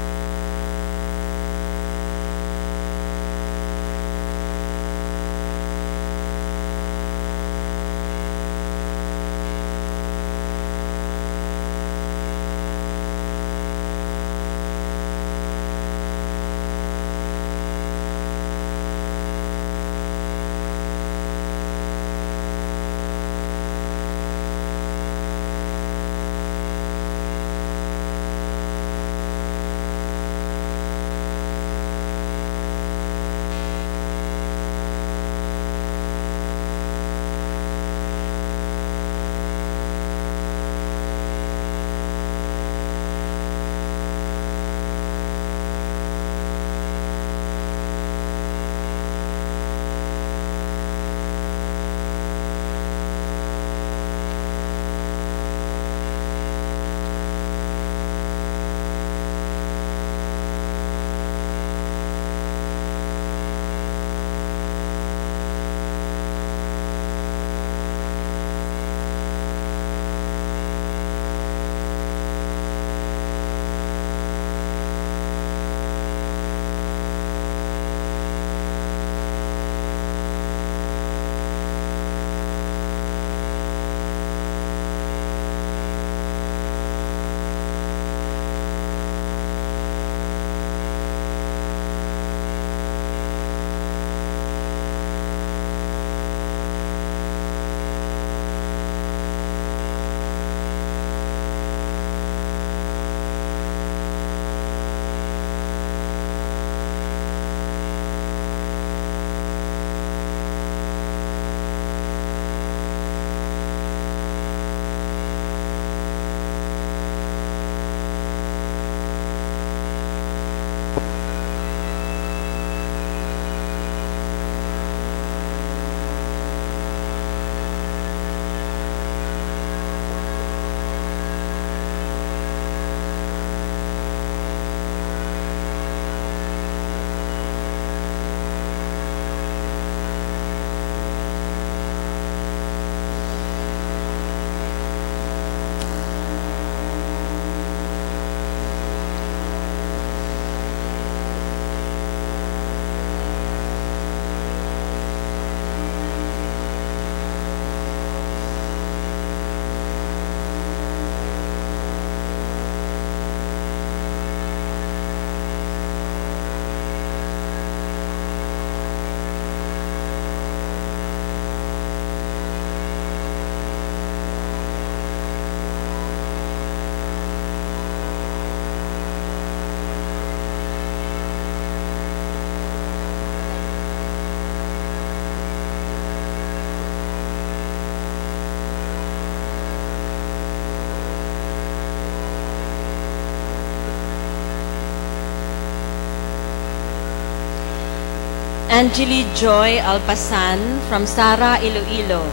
Angeli Joy Alpasan from Sara, Iloilo.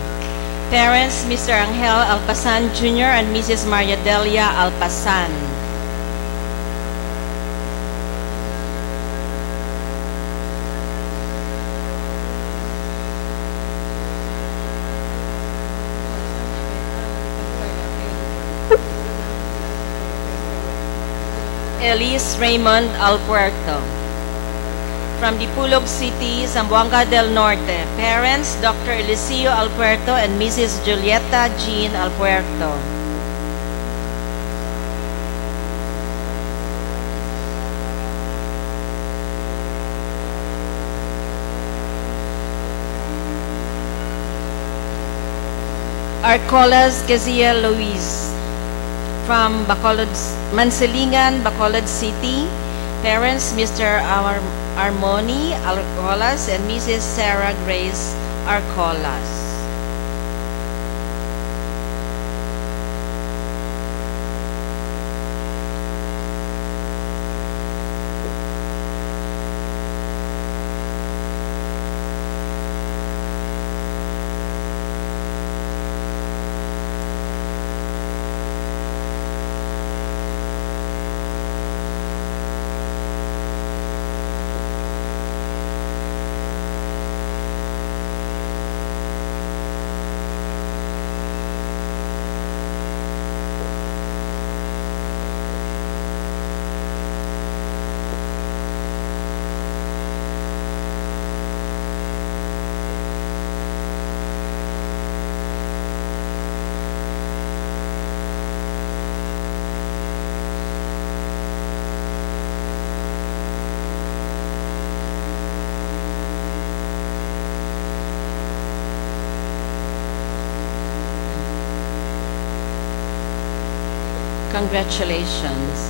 Parents, Mr. Angel Alpasan Jr. and Mrs. Maria Delia Alpasan. Elise Raymond Alpuerto. From Dipolog City, Zamboanga del Norte. Parents, Dr. Eliseo Alpuerto and Mrs. Julieta Jean Alpuerto. Arcolas Kezia Luis. From Bacolod, Mansilingan, Bacolod City. Parents, Mr. Armoni Arcolas and Mrs. Sarah Grace Arcolas. Congratulations.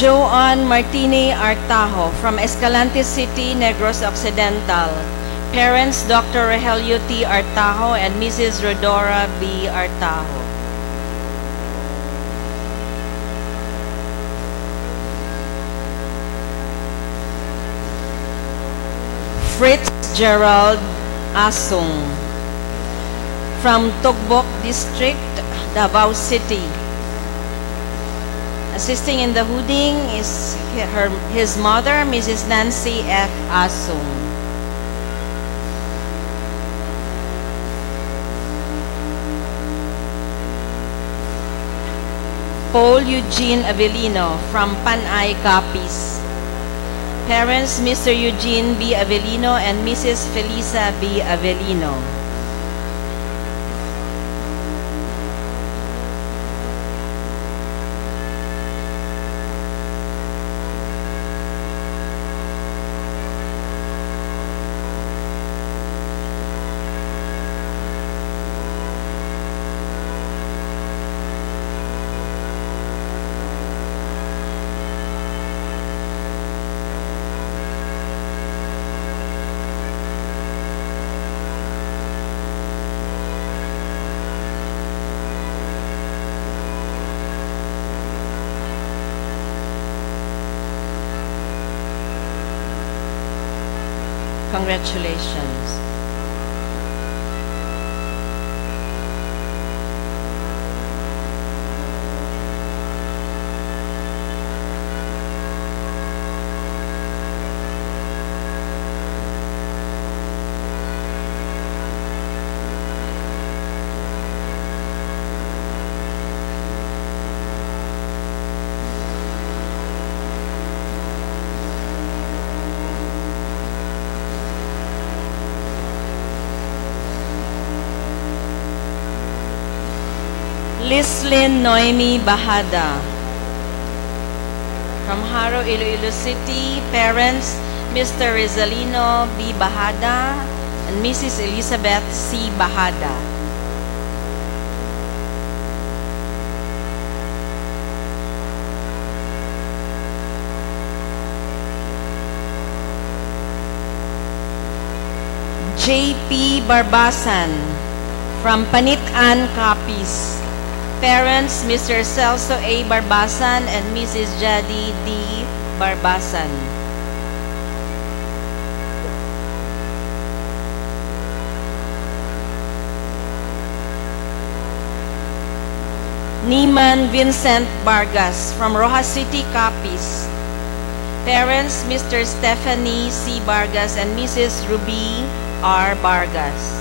Joan Martini Artajo from Escalante City, Negros Occidental. Parents, Dr. Rogelio T. Artajo and Mrs. Rodora B. Artajo. Fritz Gerald Asung from Tugbok District, Davao City. Assisting in the hooding is his mother, Mrs. Nancy F. Asung. Paul Eugene Avellino from Panay, Capiz. Parents, Mr. Eugene B. Avellino and Mrs. Felisa B. Avellino. Congratulations. Lislyn Noemi Bahada. From Haro, Iloilo City, parents Mr. Rizalino B. Bahada and Mrs. Elizabeth C. Bahada. J.P. Barbasan from Panitan, Capiz. Parents, Mr. Celso A. Barbasan and Mrs. Jadi D. Barbasan. Niman Vincent Vargas from Rojas City, Capiz. Parents, Mr. Stephanie C. Vargas and Mrs. Ruby R. Vargas.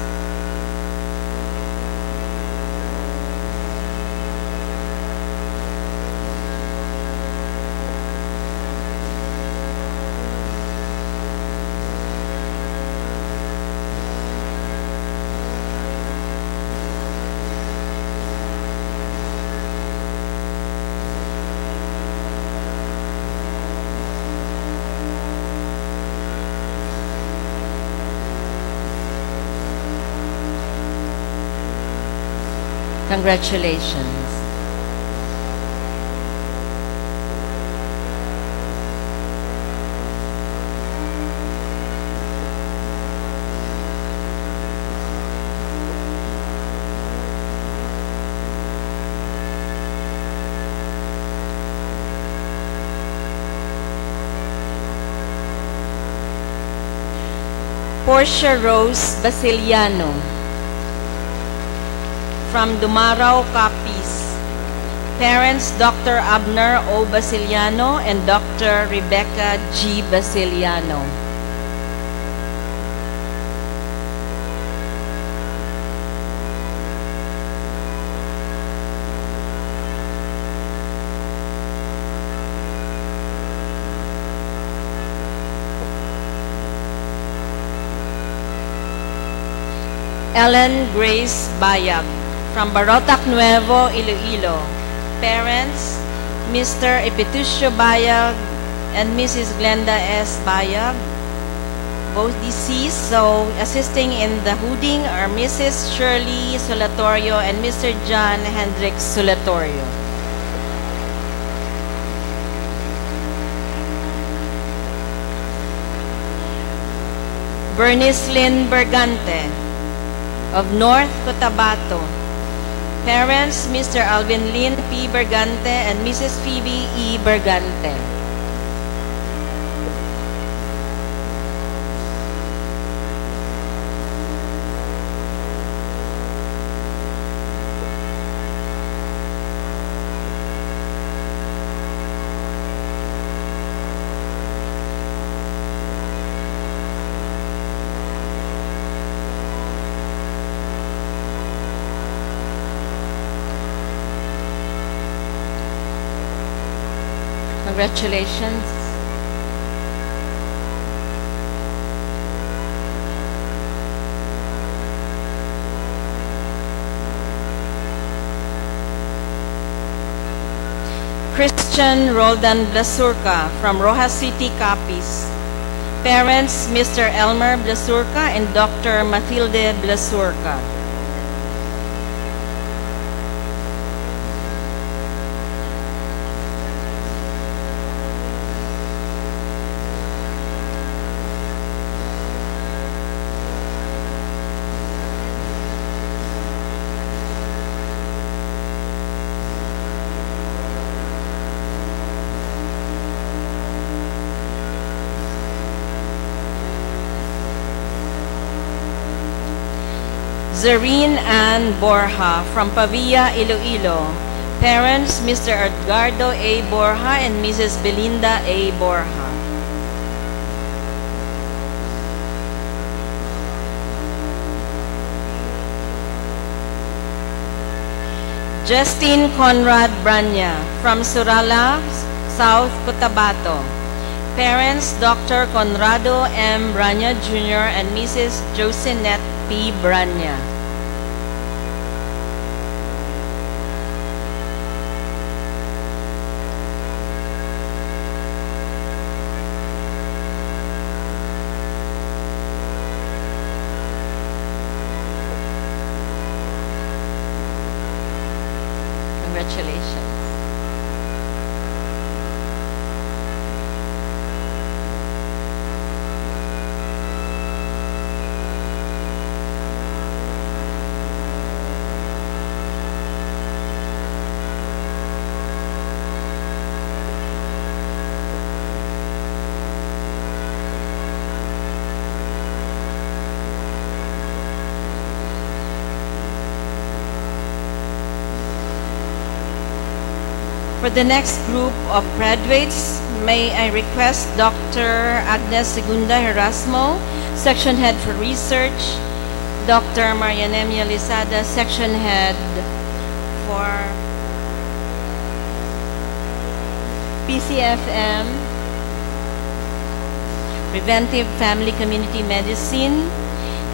Congratulations. Portia Rose Basiliano from Dumarao, Capiz. Parents, Dr. Abner O. Basiliano and Dr. Rebecca G. Basiliano. Ellen Grace Bayag from Barotac Nuevo, Iloilo. Parents, Mr. Epitucio Bayag and Mrs. Glenda S. Bayag, both deceased. So assisting in the hooding are Mrs. Shirley Solatorio and Mr. John Hendrix Solatorio. Bernice Lynn Bergante of North Cotabato. Parents, Mr. Alvin Lynn P. Bergante and Mrs. Phoebe E. Bergante. Congratulations. Christian Roldan Blasurca from Rojas City, Capiz. Parents, Mr. Elmer Blasurca and Dr. Matilde Blasurca. Zareen Ann Borja from Pavia, Iloilo. Parents, Mr. Edgardo A. Borja and Mrs. Belinda A. Borja. Justine Conrad Branya from Surala, South Cotabato. Parents, Dr. Conrado M. Branya Jr. and Mrs. Josinette P. Branya. Congratulations. For the next group of graduates, may I request Dr. Agnes Segunda Erasmo, Section Head for Research, Dr. Marianemia Lisada, Section Head for PCFM, Preventive Family Community Medicine,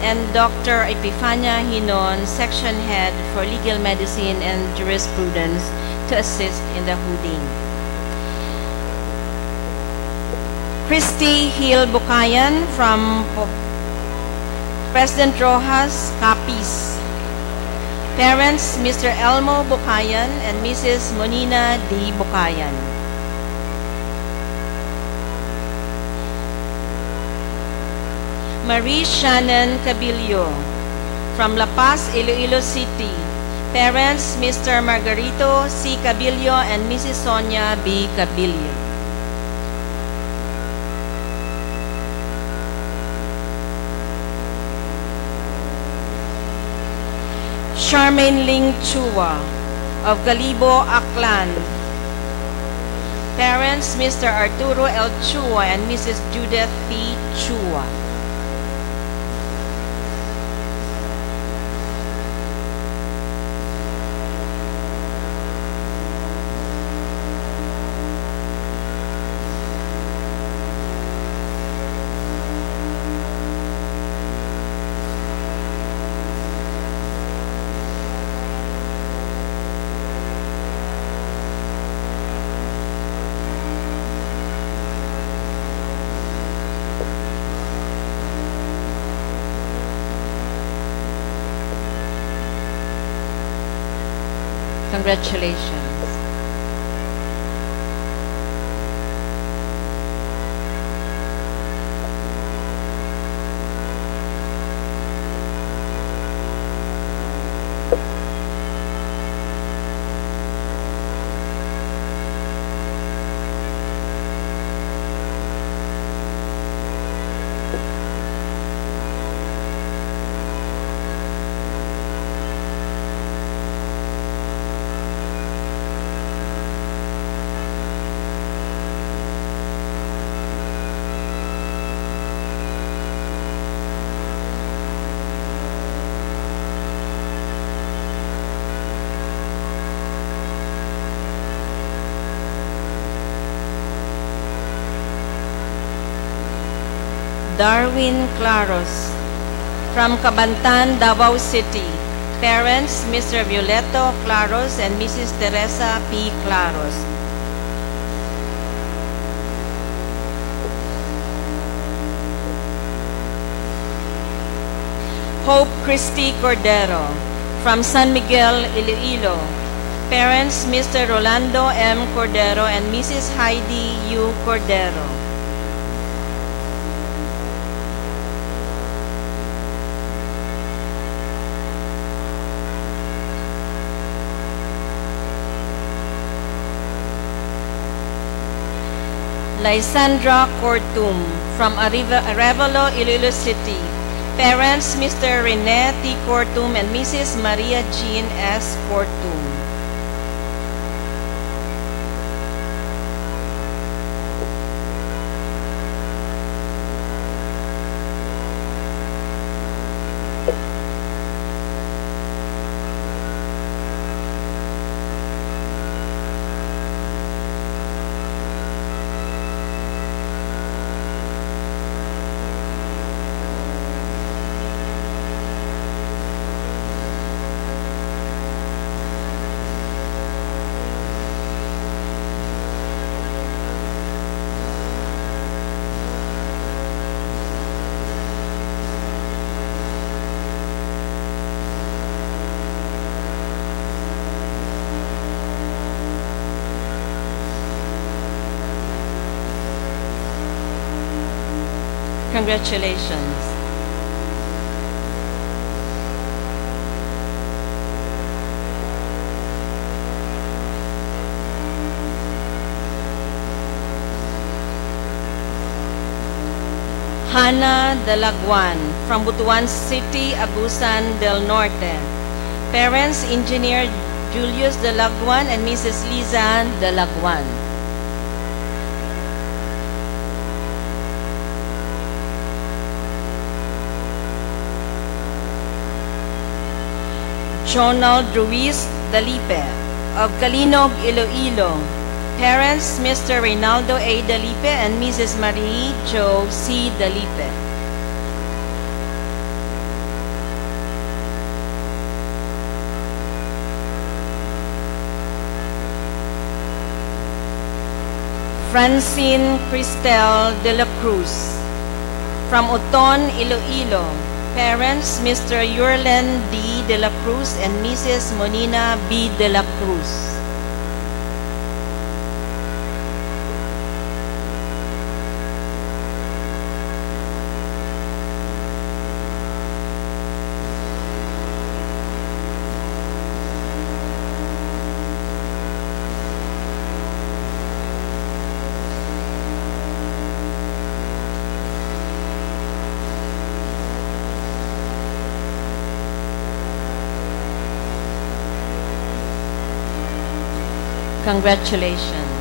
and Dr. Epifania Hinon, Section Head for Legal Medicine and Jurisprudence, to assist in the hooding. Christy Hill Bukayan from President Rojas, Capiz. Parents, Mr. Elmo Bukayan and Mrs. Monina D. Bukayan. Marie Shannon Cabillo from La Paz, Iloilo City. Parents, Mr. Margarito C. Cabillo and Mrs. Sonia B. Cabillo. Charmaine Ling Chua of Galibo, Aklan. Parents, Mr. Arturo L. Chua and Mrs. Judith P. Chua. Congratulations. Darwin Claros from Cabantan, Davao City. Parents, Mr. Violeto Claros and Mrs. Teresa P. Claros. Hope Christy Cordero from San Miguel, Iloilo. Parents, Mr. Rolando M. Cordero and Mrs. Heidi U. Cordero. Lysandra Cortum from Arevalo, Iloilo City. Parents, Mr. Rene T. Cortum and Mrs. Maria Jean S. Cortum. Congratulations. Hannah Dalaguan from Butuan City, Agusan del Norte. Parents, Engineer Julius Dalaguan and Mrs. Liza Dalaguan. Jonald Ruiz Dalipe of Calinog, Iloilo. Parents, Mr. Reynaldo A. Dalipe and Mrs. Marie Jo C. Dalipe. Francine Cristel de la Cruz from Oton, Iloilo. Parents, Mr. Yurlen D. de la Cruz and Mrs. Monina B. de la Cruz. Congratulations.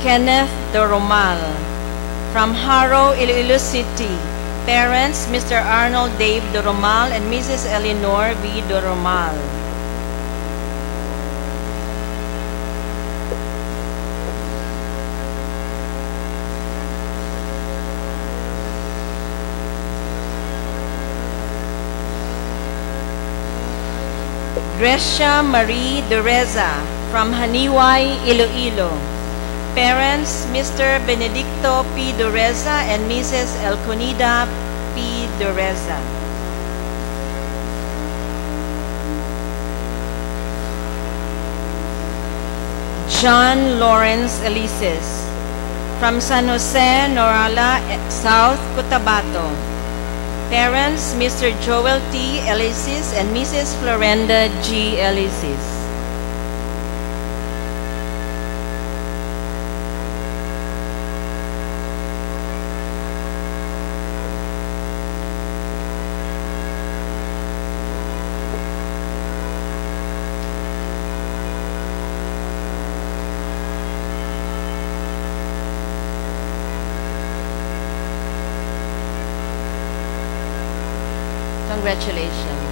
Kenneth Doromal from Haro, Iloilo City. Parents, Mr. Arnold Dave Doromal and Mrs. Eleanor V. Doromal. Grecia Marie Dereza from Haniway, Iloilo. Parents, Mr. Benedicto P. Dureza and Mrs. Elconida P. Dureza. John Lawrence Elises from San Jose, Norala, South Cotabato. Parents, Mr. Joel T. Elises and Mrs. Florenda G. Elises. Congratulations.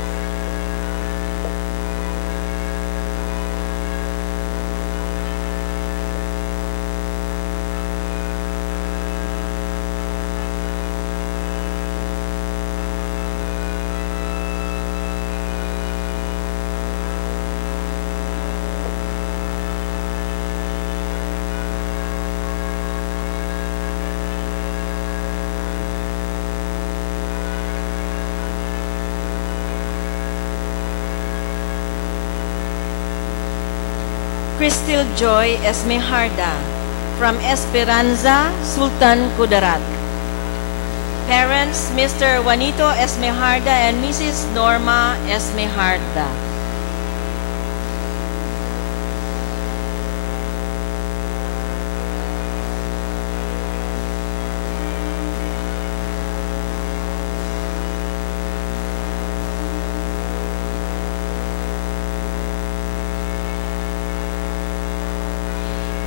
Crystal Joy Esmejarda from Esperanza, Sultan Kudarat. Parents, Mr. Juanito Esmejarda and Mrs. Norma Esmejarda.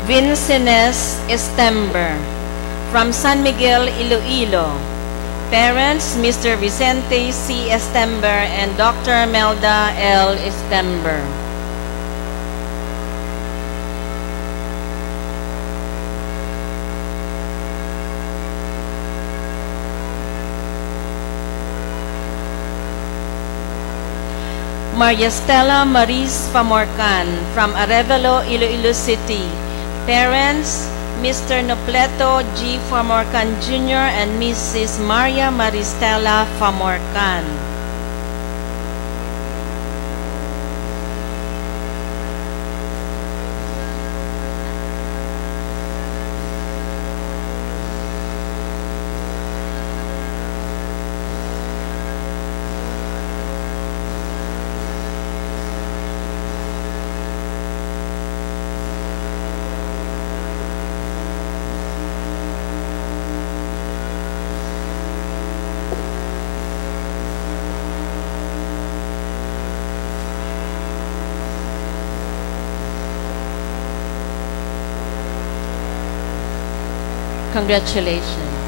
Vincennes Estember from San Miguel, Iloilo. Parents, Mr. Vicente C. Estember and Dr. Melda L. Estember. Maria Stella Maris Famorcan from Arevalo, Iloilo City. Parents, Mr. Nopleto G. Famorcan Jr. and Mrs. Maria Maristela Famorcan. Congratulations.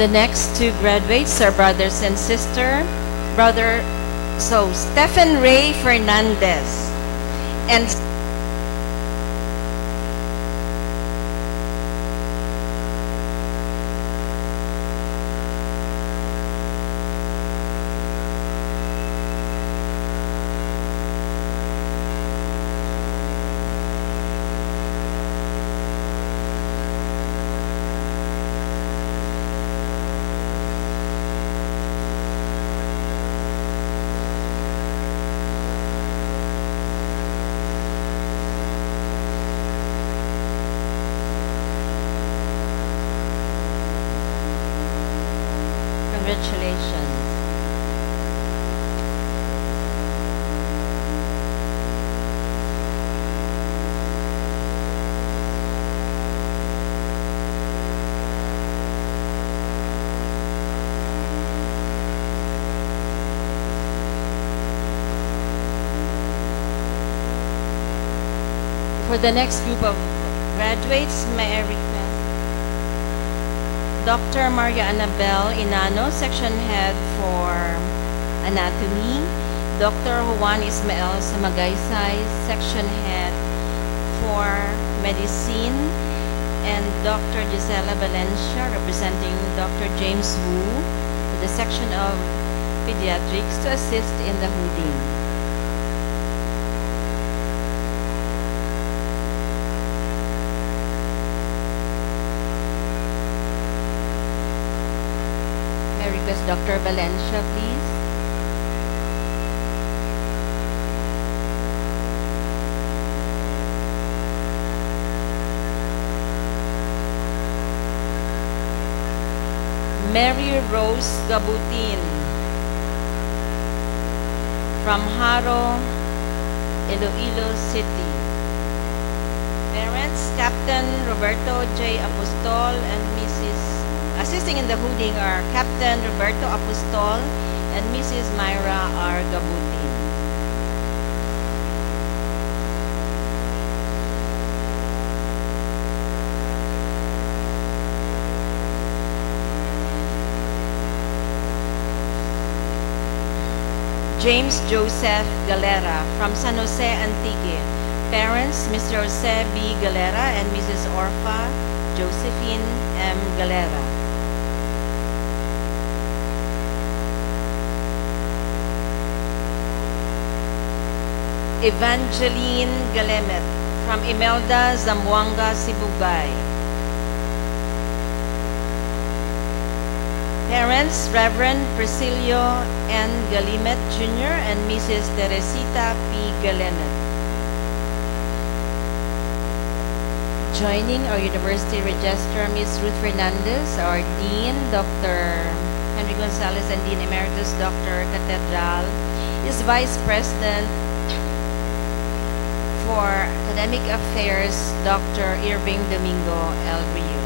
The next two graduates are brothers and sister. Stephen Ray Fernandez and congratulations. For the next group of graduates, may I request Dr. Maria Annabel Inano, Section Head for Anatomy, Dr. Juan Ismael Samagaysay, Section Head for Medicine, and Dr. Gisela Valencia, representing Dr. James Wu, for the Section of Pediatrics, to assist in the hooding. Request Dr. Valencia, please. Mary Rose Gabutin from Haro, Iloilo City. Parents, Captain Roberto J. Apostol and Mrs. Assisting in the hooding are Captain Roberto Apostol and Mrs. Myra R. Gabutin. James Joseph Galera from San Jose, Antique. Parents, Mr. Jose B. Galera and Mrs. Orfa Josephine M. Galera. Evangeline Galemet from Imelda Zamboanga, Sibugay. Parents, Reverend Priscilio N. Galimet Jr. and Mrs. Teresita P. Galemet. Joining our University Registrar, Ms. Ruth Fernandez, our Dean, Dr. Henry Gonzalez, and Dean Emeritus, Dr. Catedral, is Vice President for Academic Affairs, Dr. Irving Domingo L. Rio.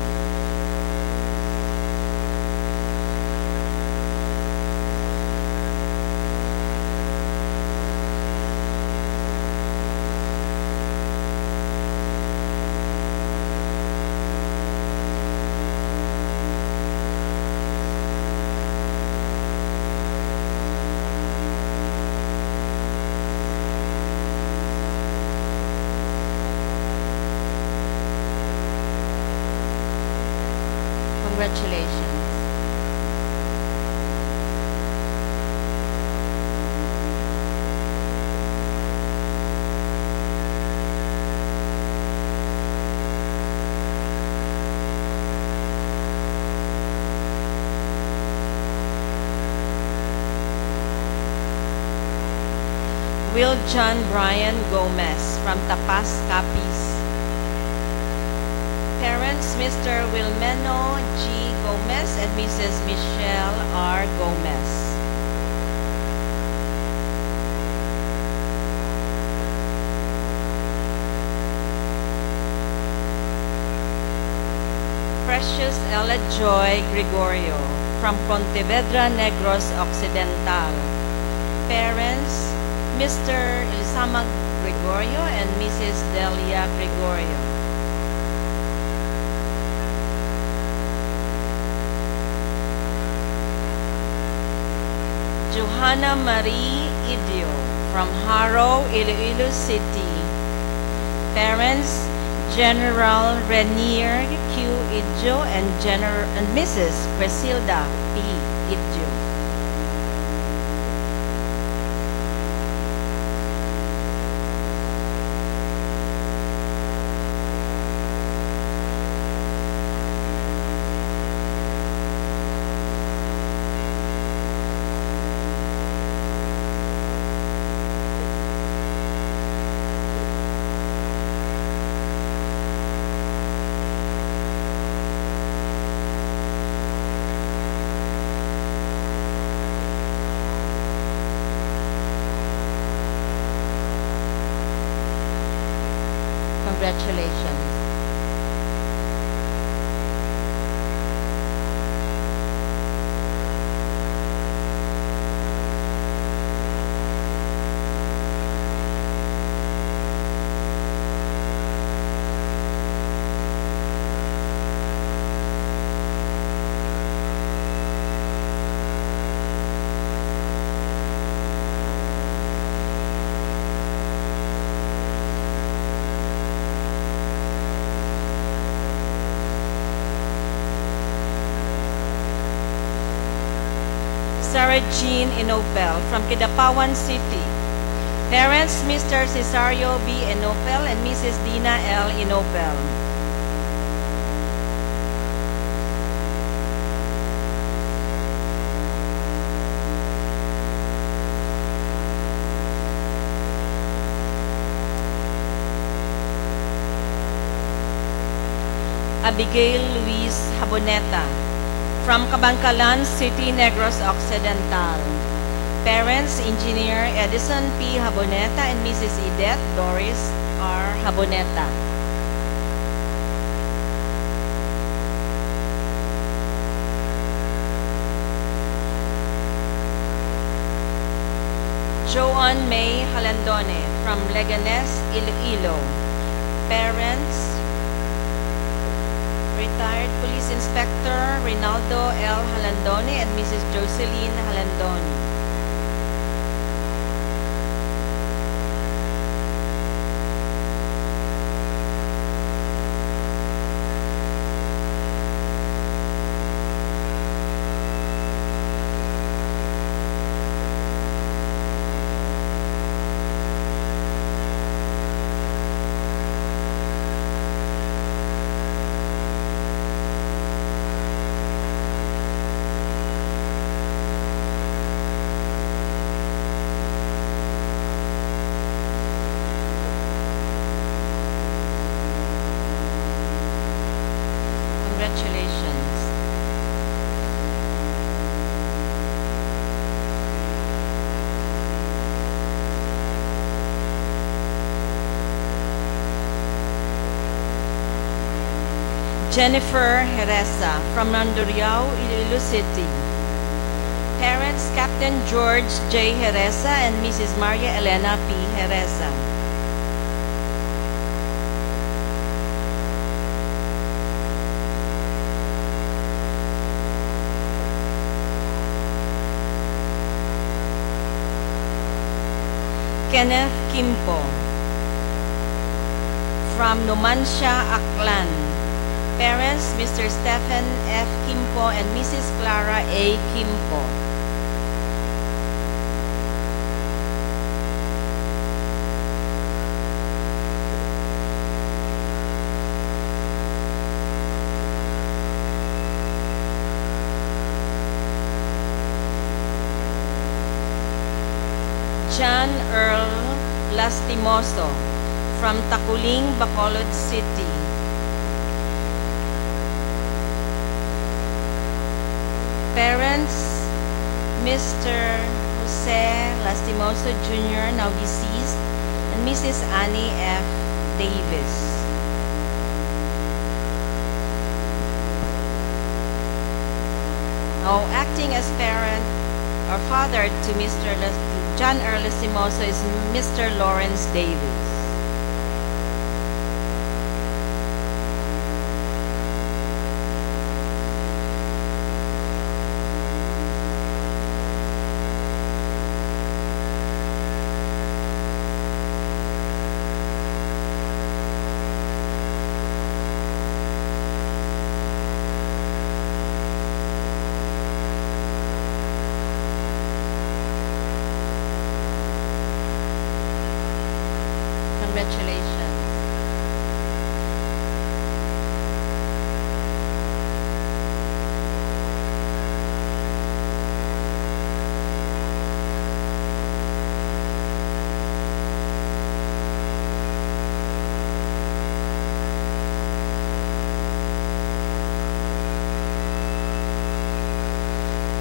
Congratulations. Will John Brian Gomez from Tapas, Capiz. Parents, Mr. Wilmeno G. Gomez and Mrs. Michelle R. Gomez. Precious Ella Joy Gregorio from Pontevedra Negros Occidental. Parents, Mr. Elisama Gregorio and Mrs. Delia Gregorio. Johanna Marie Idio from Haro, Iloilo City. Parents, General Renier Q. Idio and Mrs. Presilda P. Idio. Congratulations. Sarah Jean Inopel from Kidapawan City. Parents, Mr. Cesario B. Inopel and Mrs. Dina L. Inopel. Abigail Luis Haboneta from Cabancalan City, Negros Occidental. Parents, Engineer Edison P. Haboneta and Mrs. Edith Doris R. Haboneta. Joan May Halandone from Leganes, Iloilo. Parents, Retired Police Inspector Reynaldo L. Halandone and Mrs. Jocelyn Halandone. Congratulations. Jennifer Heresa from Mandurriao, Iloilo City. Parents Captain George J. Heresa and Mrs. Maria Elena P. Heresa. Kenneth Kimpo from Numancia, Aklan. Parents, Mr. Stephen F. Kimpo and Mrs. Clara A. Kimpo. John Earl Lastimoso from Taculing, Bacolod City. Parents, Mr. Jose Lastimoso Jr., now deceased, and Mrs. Annie F. Davis. Now, acting as parent or father to Mr. John Earl Lastimoso is Mr. Lawrence Davis. Congratulations.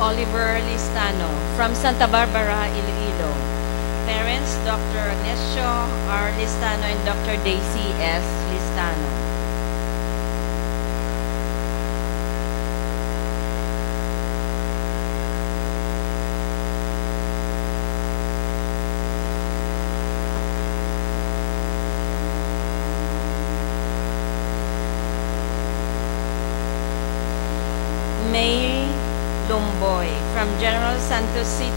Oliver Listano from Santa Barbara, Iloilo. Parents, Dr. Agnesio R. Listano and Dr. Daisy S. Listano. May Lomboy from General Santos City.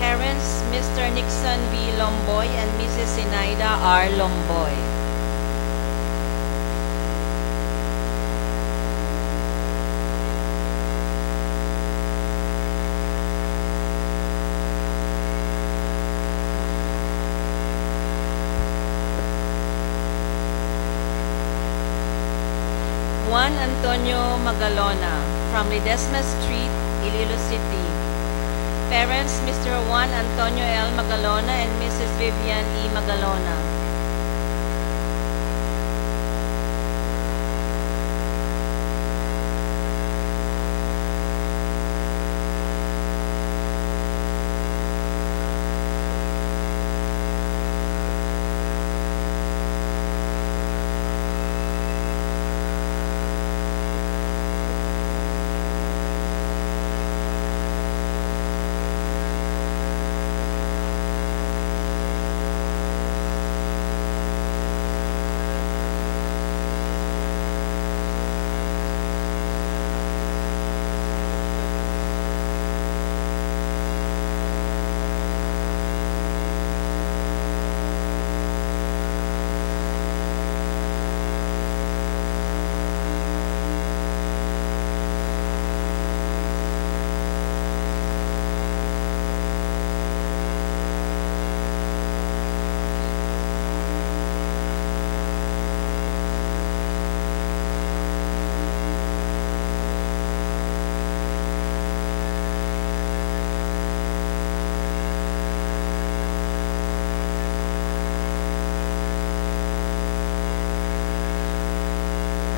Parents, Mr. Nixon B. Lomboy and Mrs. Sinaida R. Lomboy. Juan Antonio Magalona from Ledesma Street, Iloilo City. Parents, Mr. Juan Antonio L. Magalona and Mrs. Vivian E. Magalona.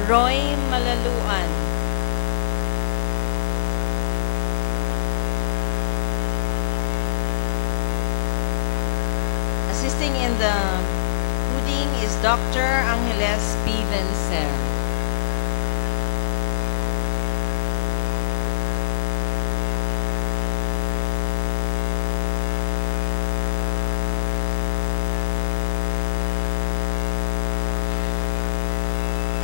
Roy Malaluan. Assisting in the hooding is Dr. Angeles P. Vencer.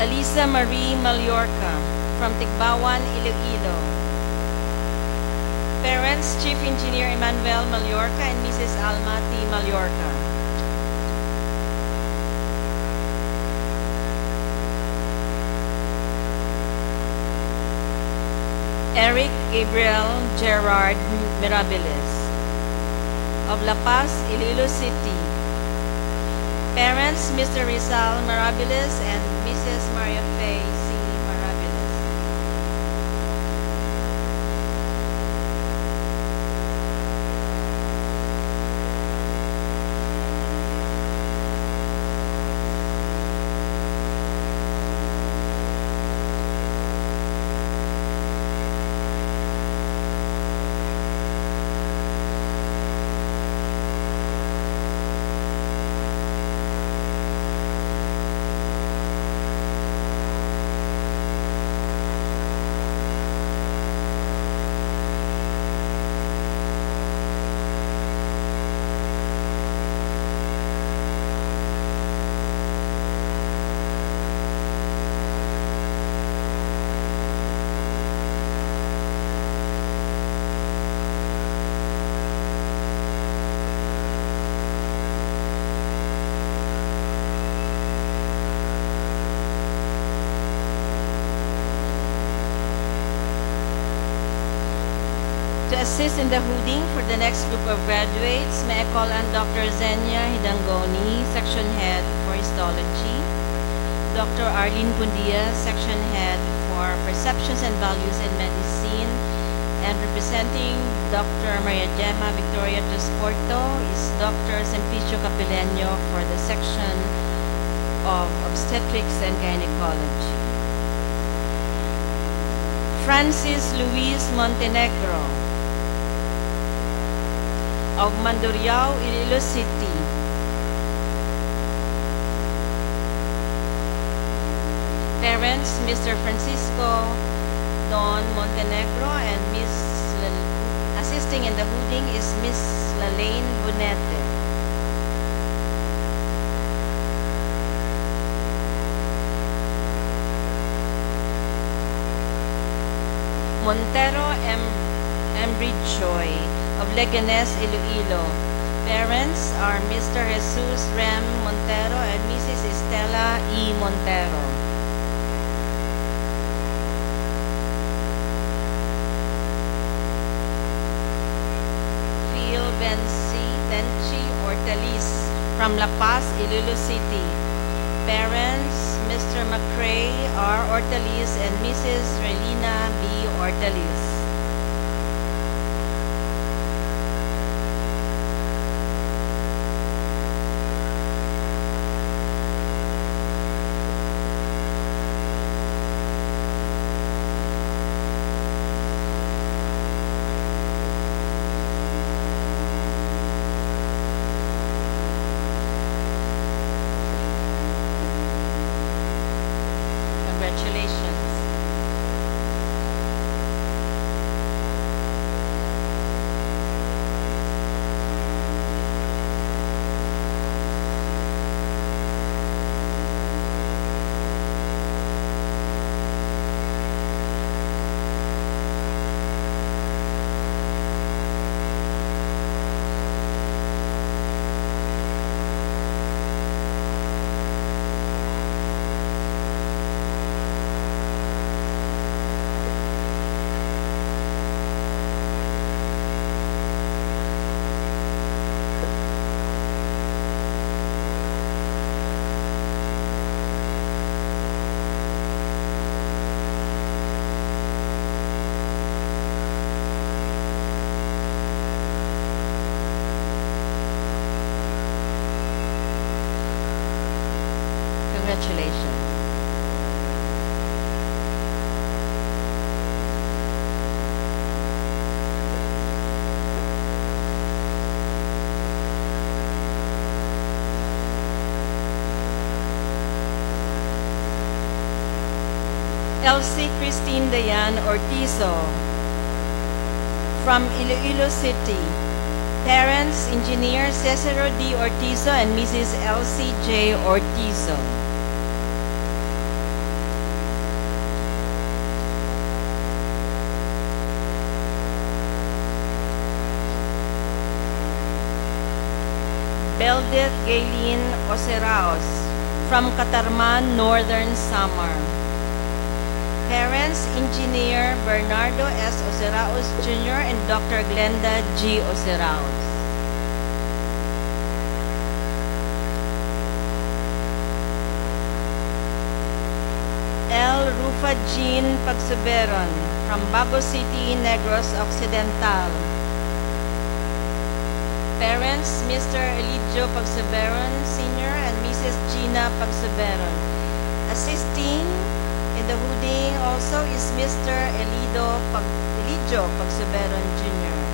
Elisa Marie Mallorca from Tigbawan, Iloilo. Parents, Chief Engineer Emmanuel Mallorca and Mrs. Alma T. Mallorca. Eric Gabriel Gerard Mirabilis of La Paz, Iloilo City. Parents, Mr. Rizal Mirabilis and Mrs. Maria Faye C. Mirabilis. To assist in the hooding for the next group of graduates, may I call on Dr. Zenia Hidangoni, Section Head for Histology, Dr. Arlene Pundia, Section Head for Perceptions and Values in Medicine, and representing Dr. Maria Gemma Victoria Transporto is Dr. Simplicio Capileno for the Section of Obstetrics and Gynecology. Francis Luis Montenegro of Mandurriao, Iloilo City. Parents, Mr. Francisco Don Montenegro and assisting in the hooding is Miss Lalaine Bonete. Montero Embry Joy of Leganes, Iloilo. Parents are Mr. Jesus Rem Montero and Mrs. Estela E. Montero. Phil Tenchi Ortalis from La Paz, Iloilo City. Parents, Mr. McCray R. Ortalis and Mrs. Relina B. Ortalis. Congratulations. Congratulations. Elsie Christine Dayan Ortizo from Iloilo City. Parents, Engineer Cesaro D. Ortizo and Mrs. Elsie J. Ortizo. Beldeth Gaylene Oceraos from Catarman, Northern Samar. Parents, Engineer Bernardo S. Oceraos Jr. and Dr. Glenda G. Oceraos. L. Rufa Jean Pagsuberon from Bago City, Negros Occidental. Parents, Mr. Elidio Pagsuberon Sr. and Mrs. Gina Pagsuberon. Assisting in the hooding also is Mr. Elidio Pagsuberon Jr.